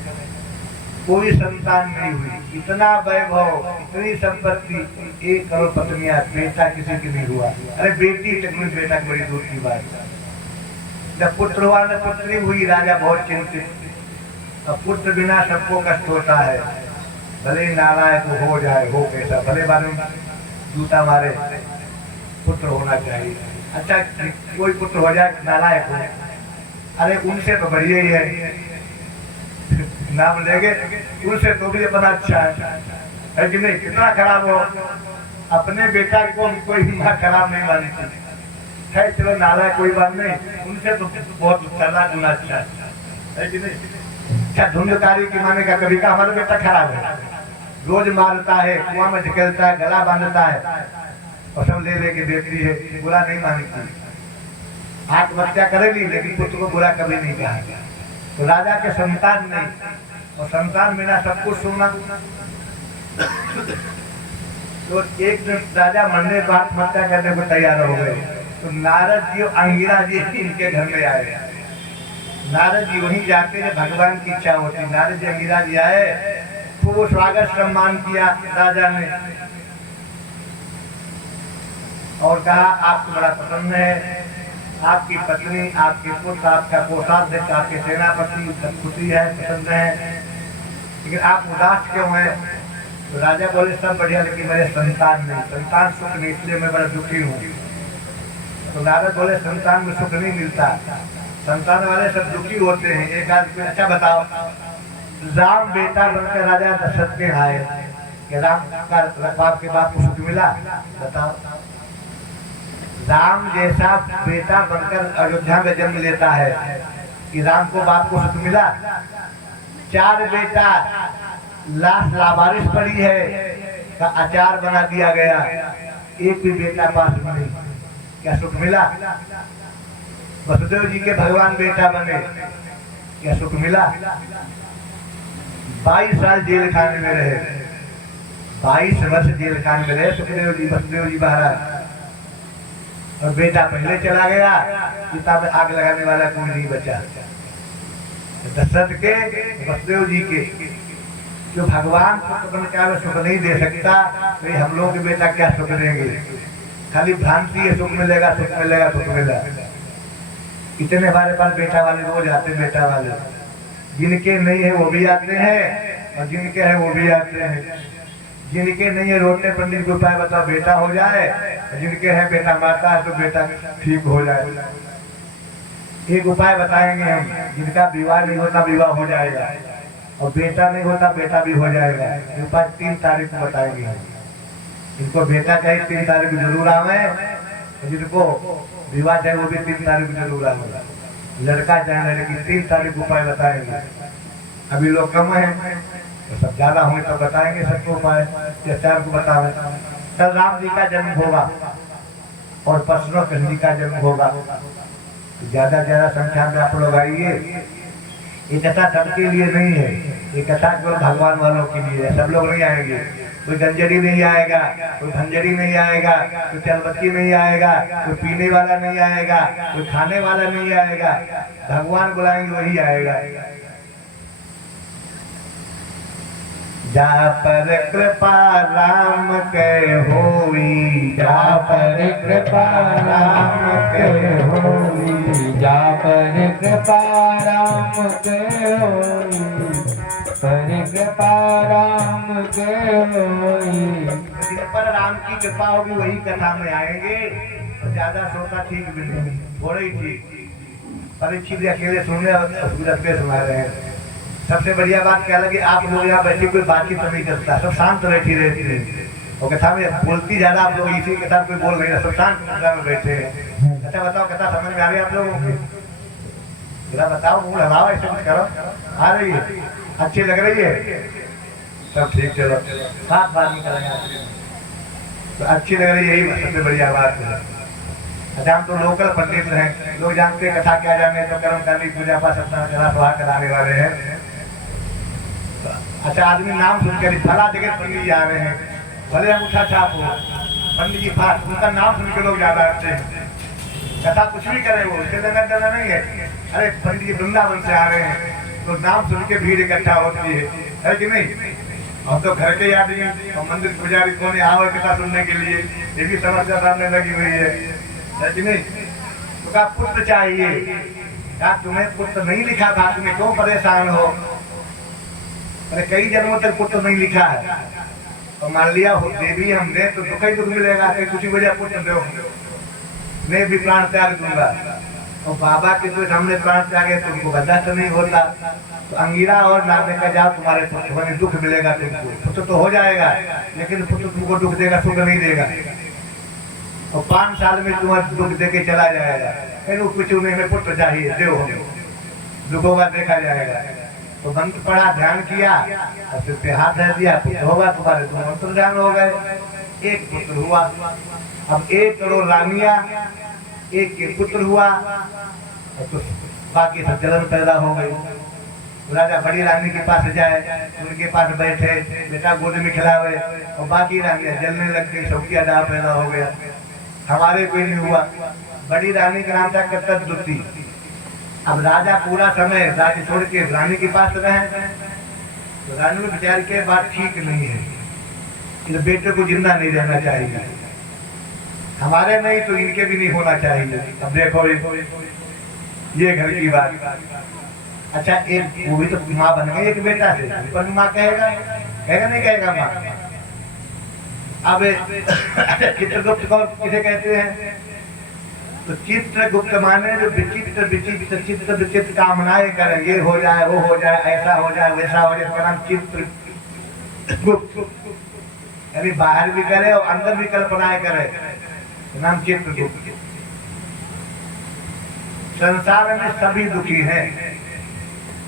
कोई संतान नहीं हुई, इतना वैभव, इतनी संपत्ति, 1 करोड़ पत्नियां, बेटा किसी की नहीं हुआ। अरे बेटी तक में, बेटा की बड़ी दूर की बात। जब पुत्र हुआ न पुत्री हुई, राजा बहुत चिंतित। अब पुत्र बिना सबको कष्ट होता है, भले नालायक हो जाए, हो कैसा, भले बारे में जूता मारे, पुत्र होना चाहिए। अच्छा कोई पुत्र हो जाए नालायक हो, अरे उनसे तो बढ़िया ही है, नाम लेंगे उनसे तो भी अपना अच्छा है कि नहीं। कितना खराब हो, अपने बेटा को कोई माँ खराब नहीं मानती है, चलो नालायक कोई बात नहीं, उनसे तो बहुत ज्यादा गुना अच्छा है कि नहीं। अच्छा धुंधकारी की माने का कभी का हमारा बेटा खराब है, रोज मारता है, कुआं में ढकेलता है, गला बांधता है और सब ले लेके देती है, बुरा नहीं मानती। आत्महत्या करेगी लेकिन पुत्र को बुरा कभी नहीं कहा। तो राजा के संतान नहीं, और संतान बिना सब कुछ सुनना। तो एक दिन राजा मरने को आत्महत्या करने को तैयार हो गए, तो नारद जी और अंगिरा जी इनके घर में आए। नारद जी वहीं जाते हैं, भगवान की इच्छा होती। नारद जी अंगिरा जी आए, खूब स्वागत सम्मान किया राजा ने और कहा आपको बड़ा पसंद है, आपकी पत्नी, आपके पुत्र, आपका कोषाध्यक्ष, आपके सेनापति सब खुशी है, पसंद है, लेकिन आप उदास क्यों हैं? तो राजा बोले सब बढ़िया, लेकिन मेरे संतान नहीं, संतान सुख नहीं, इसलिए मैं बड़ा दुखी हूँ। तो नारद बोले संतान में सुख नहीं मिलता, संतान वाले सब दुखी होते हैं। एक आदमी, अच्छा बताओ, राम बेटा बनकर राजा दशरथ के आए कि राम का बाप के बाप को सुख मिला? बताओ। राम जैसा बेटा बनकर अयोध्या में जन्म लेता है कि राम को बाप को सुख मिला? 4 बेटा, लाश लावारिस पड़ी है का अचार बना दिया गया, एक भी बेटा पास नहीं, क्या सुख मिला? वसुदेव जी के भगवान बेटा बने, क्या सुख मिला? 22 साल जेल खाने में रहे, 22 वर्ष जेल खाने में रहे सुखदेव जी, वसुदेव जी महाराज। और बेटा पहले चला गया, पिता में आग लगाने वाला कोई नहीं बचा। दशरथ के, वसुदेव जी के, जो भगवान को सुख नहीं दे सकता, तो हम लोग के बेटा क्या सुख देंगे? खाली भ्रांति है, सुख मिलेगा, सुख मिलेगा, सुख मिलेगा। इतने हमारे पास बेटा वाले रोज आते, बेटा वाले, जिनके नहीं है वो भी आते हैं और जिनके है वो भी आते हैं। जिनके नहीं है रोते पंडित को उपाय बताओ बेटा हो जाए, जिनके है बेटा मारता है तो बेटा ठीक हो जाए। एक उपाय बताएंगे हम, जिनका विवाह नहीं होता विवाह हो जाएगा, और बेटा नहीं होता बेटा भी हो जाएगा। उपाय 3 तारीख को बताएंगे हम। इनको बेटा चाहिए 3 तारीख को जरूर आवे, जिनको विवाह चाहिए वो भी 3 तारीख को जरूर आवे। लड़का चाहे लड़की 3 तारीख को उपाय बताएंगे। अभी लोग कम है तो सब ज्यादा होंगे तो बताएंगे सबको उपाय, या 4 को बतावे। कल राम जी का जन्म होगा और परसों कृष्ण जी का जन्म होगा, तो ज्यादा संख्या में आप लोग आइए। ये कथा सबके लिए नहीं है, ये कथा केवल भगवान वालों के लिए है। सब लोग नहीं आएंगे, कोई गंजरी नहीं आएगा, कोई भंजरी नहीं आएगा, कोई चलबत्ती नहीं आएगा, कोई पीने वाला नहीं आएगा, कोई खाने वाला नहीं आएगा। भगवान बुलाएंगे वही आएगा। जा पर कृपा राम के होई, जा पर कृपा राम के होई, जा पर कृपा राम के होई, पर कृपा राम के होई। जिन पर राम की कृपा होगी वही कथा में आएंगे, और ज्यादा सोता ठीक भी नहीं, थोड़ा ही ठीक। परीक्षित अकेले सुनने और सुना रहे हैं। सबसे बढ़िया बात क्या लगी, आप लोग यहाँ बैठे कोई बातचीत तो नहीं करता, सब शांत बैठी रहती है। और कथा में बोलती ज्यादा, आप लोग इसी कथा कोई बोल रहे हैं, सब शांत कथा में बैठे हैं। अच्छा बताओ, कथा समझ में आ रही है आप लोगों को? जरा बताओ, मुंह लगाओ, ऐसे कुछ करो। आ रही है? अच्छी लग रही है? सब ठीक, चलो 7 बार निकलेंगे तो अच्छी लग रही है, यही सबसे बढ़िया बात है। अच्छा हम तो लोकल पंडित हैं, लोग जानते हैं कथा क्या जाने, तो कर्म करनी पूजा पाठ सत्संग सभा कराने वाले हैं। अच्छा आदमी नाम सुनकर फला जगह पंडित जा रहे हैं, भले अंगूठा छाप हो, पंडित जी पास, उनका नाम सुन के लोग ज्यादा आते हैं। कथा कुछ भी करे वो, उससे लेना देना नहीं है। अरे पंडित जी वृंदावन से आ रहे हैं, तो नाम सुन के भीड़ इकट्ठा होती है कि नहीं? हम तो घर के आदमी और मंदिर पुजारी कौन यहाँ कथा सुनने के लिए, ये भी समस्या सामने लगी हुई है कि नहीं? तो कहा पुत्र चाहिए। कहा तुम्हें पुत्र नहीं लिखा था, तुम्हें क्यों परेशान हो? अरे कई जन्मों तक पुत्र नहीं लिखा है, तो मान लिया हो दे भी हमने तो दुख ही दुख मिलेगा, कहीं कुछ वजह पुत्र दो, मैं भी प्राण त्याग दूंगा। और बाबा के तो सामने प्राण त्यागे तो उनको बर्दाश्त नहीं होता, तो अंगीरा और नामे का जाओ तुम्हारे पुत्र बने, दुख मिलेगा तुमको। पुत्र तो हो जाएगा, लेकिन पुत्र तुमको दुख देगा, सुख नहीं देगा। और 5 साल में तुम्हें दुख दे के चला जाएगा। कुछ में पुत्र चाहिए, दो दुखों का देखा जाएगा। तो मंत्र पढ़ा, ध्यान किया और सिर पे हाथ धर दिया, पुत्र होगा तुम्हारे। तो मंत्र ध्यान हो गए, एक पुत्र हुआ। अब 1 करोड़ रानियां, एक के पुत्र हुआ, तो बाकी सब जलन पैदा हो गई। राजा बड़ी रानी के पास जाए, उनके पास बैठे, बेटा गोद में खिलावे, और बाकी रानियां जलने लग गई, सबकी अदा पैदा हो गया। हमारे कोई नहीं हुआ। बड़ी रानी का नाम था कर्तव्युति। अब राजा पूरा समय राज्य छोड़ के रानी के पास रहे, तो रानी में विचार के बात ठीक नहीं है, इस बेटे को जिंदा नहीं रहना चाहिए, हमारे नहीं तो इनके भी नहीं होना चाहिए। अब देखो ये घर की बात। अच्छा एक वो भी तो माँ बन गई एक बेटा से, पर माँ कहेगा नहीं कहेगा माँ। अब चित्रगुप्त कौन किसे कहते हैं? तो चित्रगुप्त माने जो विचित्र विचित्र चित्र विचित्र कामनाएं करें, ये हो जाए वो हो जाए, ऐसा हो जाए वैसा हो जाए, इसका नाम चित्रगुप्त। यानी बाहर भी करे और अंदर भी कल्पनाएं करे, नाम चित्रगुप्त। संसार में सभी दुखी हैं,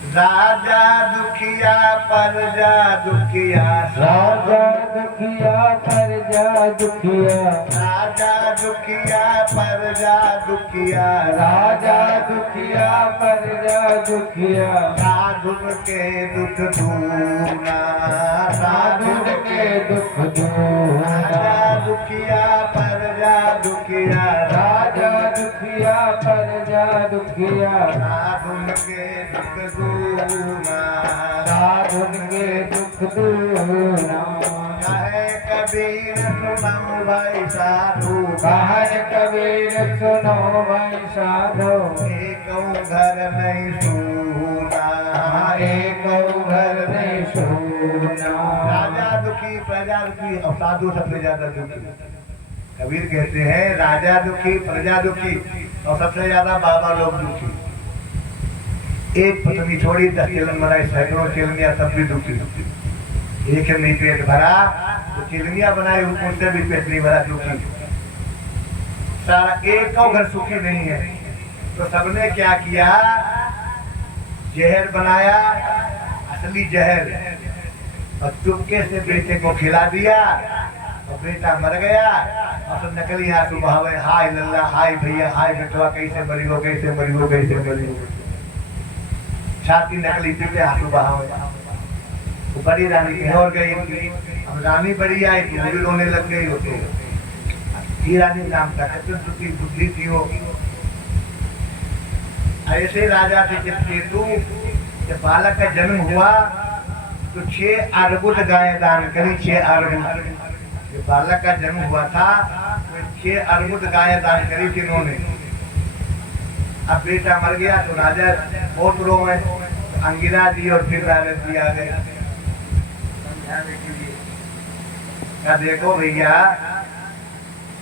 राजा दुखिया प्रजा दुखिया, राजा दुखिया प्रजा दुखिया, राजा दुखिया प्रजा दुखिया, राजा दुखिया प्रजा दुखिया, साधुन के दुख दूना, साधुन के दुख दूना, राजा दुखिया प्रजा दुखिया, राजा दुखिया प्रजा दुखिया, साधुन के दुख दूना, साधुन के दुख दूना। कहे कबीर सुनो भाई साधु, कहन कबीर सुनो भाई साधो, एक घर नहीं सूना, एक घर नहीं सोना। राजा दुखी प्रजा दुखी और साधु सबसे ज्यादा दुखी। कबीर कहते हैं राजा दुखी प्रजा दुखी और सबसे ज्यादा बाबा लोग दुखी। एक पत्नी छोड़ी 10 चिलन बनाई, सैकड़ों चिलनिया तब भी दुखी। एक नहीं पेट भरा तो चिलनिया बनाई, उनसे भी पेट नहीं भरा, दुखी। सारा एक को घर सुखी नहीं है। तो सबने क्या किया? जहर बनाया, असली जहर, और चुपके से बेटे को खिला दिया और बेटा मर गया। और सब नकली आंसू बहावे, हाय लल्ला, हाय भैया, हाय बेटवा, कैसे मरी हो, कैसे मरी हो, कैसे मरी हो। छाती नकली पीटे आंसू बहावे। तो बड़ी रानी कहीं और गई, अब रानी बड़ी आई तो वो भी रोने लग गई। हो तो रानी नाम था, चतुर्दुखी बुद्धि थी वो। ऐसे राजा थे चित्रकेतु, जब बालक का जन्म हुआ तो 6 अर्बुद गाय दान करी। 6 अर्बुद, जब बालक का जन्म हुआ था तो 6 अर्बुद गाय दान करी थी इन्होंने। अब बेटा मर गया तो राजा बहुत रोए, अंगिरा दी और फिर राजत दिया गया समझाने के लिए। क्या देखो भैया,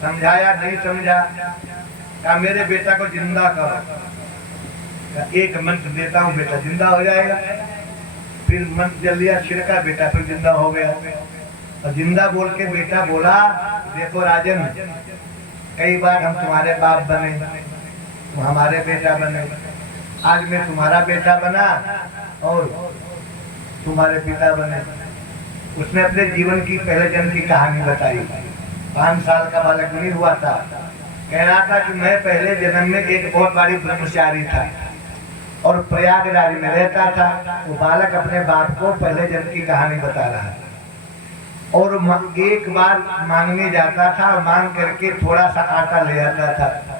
समझाया नहीं समझा, क्या मेरे बेटा को जिंदा करो। एक मंत्र देता हूँ, बेटा जिंदा हो जाएगा। फिर मंत्र जल लिया, छिड़का, बेटा फिर जिंदा हो गया। और जिंदा बोल के बेटा बोला, देखो राजन, कई बार हम तुम्हारे बाप बने, तुम हमारे बेटा बने, आज मैं तुम्हारा बेटा बना और तुम्हारे पिता बने। उसने अपने जीवन की पहले जन्म की कहानी बताई। 5 साल का बालक नहीं हुआ था, कह रहा था कि मैं पहले जन्म में एक बहुत बड़ी ब्रह्मचारी था और प्रयागराज में रहता था। वो बालक अपने बाप को पहले जन्म की कहानी बता रहा है। और एक बार मांगने जाता था, मांग करके थोड़ा सा आटा ले आता था।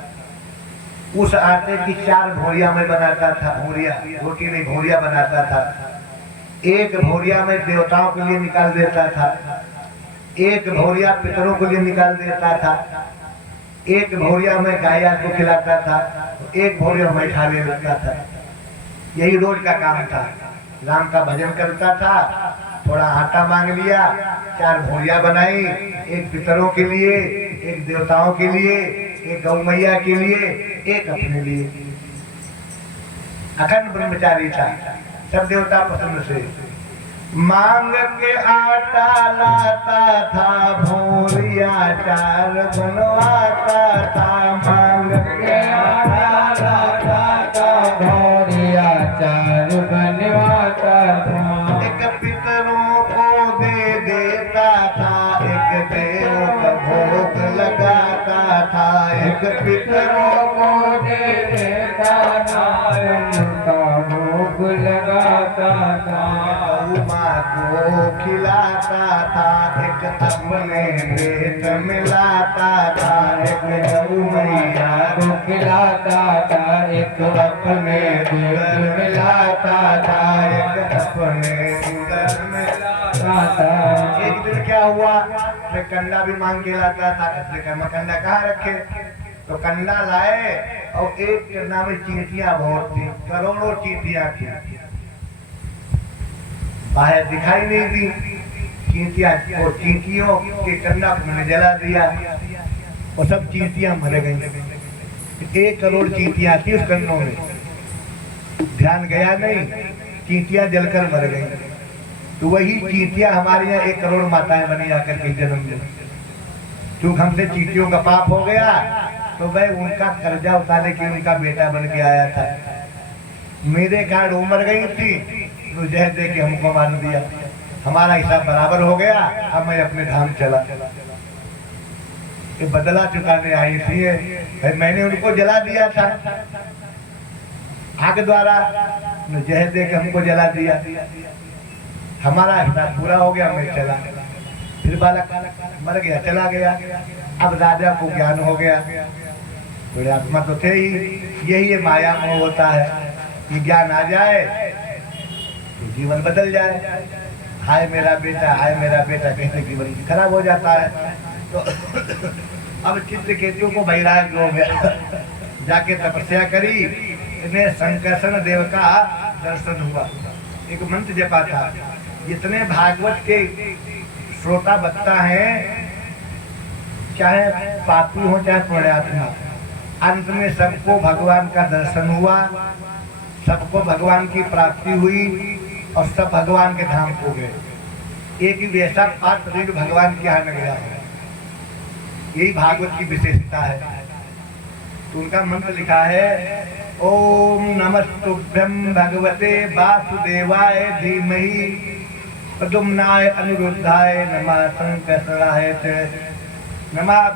उस आटे की 4 भोरिया में बनाता था, भोरिया रोटी नहीं भोरिया बनाता था। एक भोरिया में देवताओं के लिए निकाल देता था, एक भोरिया पितरों के लिए निकाल देता था, एक भोरिया में गाय को खिलाता था, एक भोरिया में खा लेता था। यही रोज का काम था। राम का भजन करता था, थोड़ा आटा मांग लिया, 4 भोरिया बनाई, एक पितरों के लिए, एक देवताओं के लिए, एक गौ मैया के लिए, एक अपने लिए। अखंड ब्रह्मचारी था, सब देवता पसंद से। मांग के आटा लाता था, भोरिया 4 बनवाता था। मांग के आटा लाता था, भोरिया 4 बनवाता था। एक पितरों को दे देता था, एक देव का भोग लगाता था। एक पितरों को दे देता था, उनका भोग लगाता था। गौ माँ को खिलाता था, एक अपने पेट मिलाता था। एक गौ मैया को खिलाता था, एक अपने पेट मिलाता था। एक अपने उदर मिलाता था। एक दिन क्या हुआ, मैं कंडा भी मांग के लाता था। कंडा कहाँ रखे, तो कंडा लाए और एक करना में चींटियां बहुत थी, करोड़ों चींटियां थी, बाहर दिखाई नहीं दी। चींटियां और चींटियों के कंडा को मैंने जला दिया, और सब चींटियां मर गई। 1 करोड़ चींटियां थी उस कंडों में, ध्यान गया नहीं, चींटियां जलकर मर गई। तो वही चींटियां हमारे यहाँ 1 करोड़ माताएं बनी आकर के जन्म में। क्योंकि हमसे चींटियों का पाप हो गया, तो मैं उनका कर्जा उतारने के उनका बेटा बन के आया था। मेरे कारण वो मर गई थी, तो जहर दे के हमको मार दिया। हमारा हिसाब बराबर हो गया, अब मैं अपने धाम चला। ये बदला चुकाने आई थी, मैंने उनको जला दिया था आग द्वारा, जहर दे के हमको जला दिया। हमारा हिसाब पूरा हो गया, मैं चला। फिर बालक मर गया, चला गया। अब राजा को ज्ञान हो गया, बड़े आत्मा तो थे ही, यही माया मोह होता है। ये ज्ञान आ जाए तो जीवन बदल जाए। हाय मेरा बेटा, हाय मेरा बेटा कहते जीवन खराब हो जाता है। तो अब चित्रकेतु को वैराग्य हो गया, जाके तपस्या करी, इन्हें संकर्षण देव का दर्शन हुआ। एक मंत्र जपा था। जितने भागवत के श्रोता वक्ता हैं, चाहे पापी हो चाहे पुण्यात्मा, अंत में सबको भगवान का दर्शन हुआ, सबको भगवान की प्राप्ति हुई, और सब भगवान के धाम को गए। एक ही वैसा पात्र भगवान के यहाँ न गया हो। यही भागवत की विशेषता है। तो उनका मंत्र लिखा है, ओम नमस्तुभ्यं भगवते वासुदेवाय धीमहि प्रद्युम्नाय अनिरुद्धाय नमः संकर्षणाय च नमः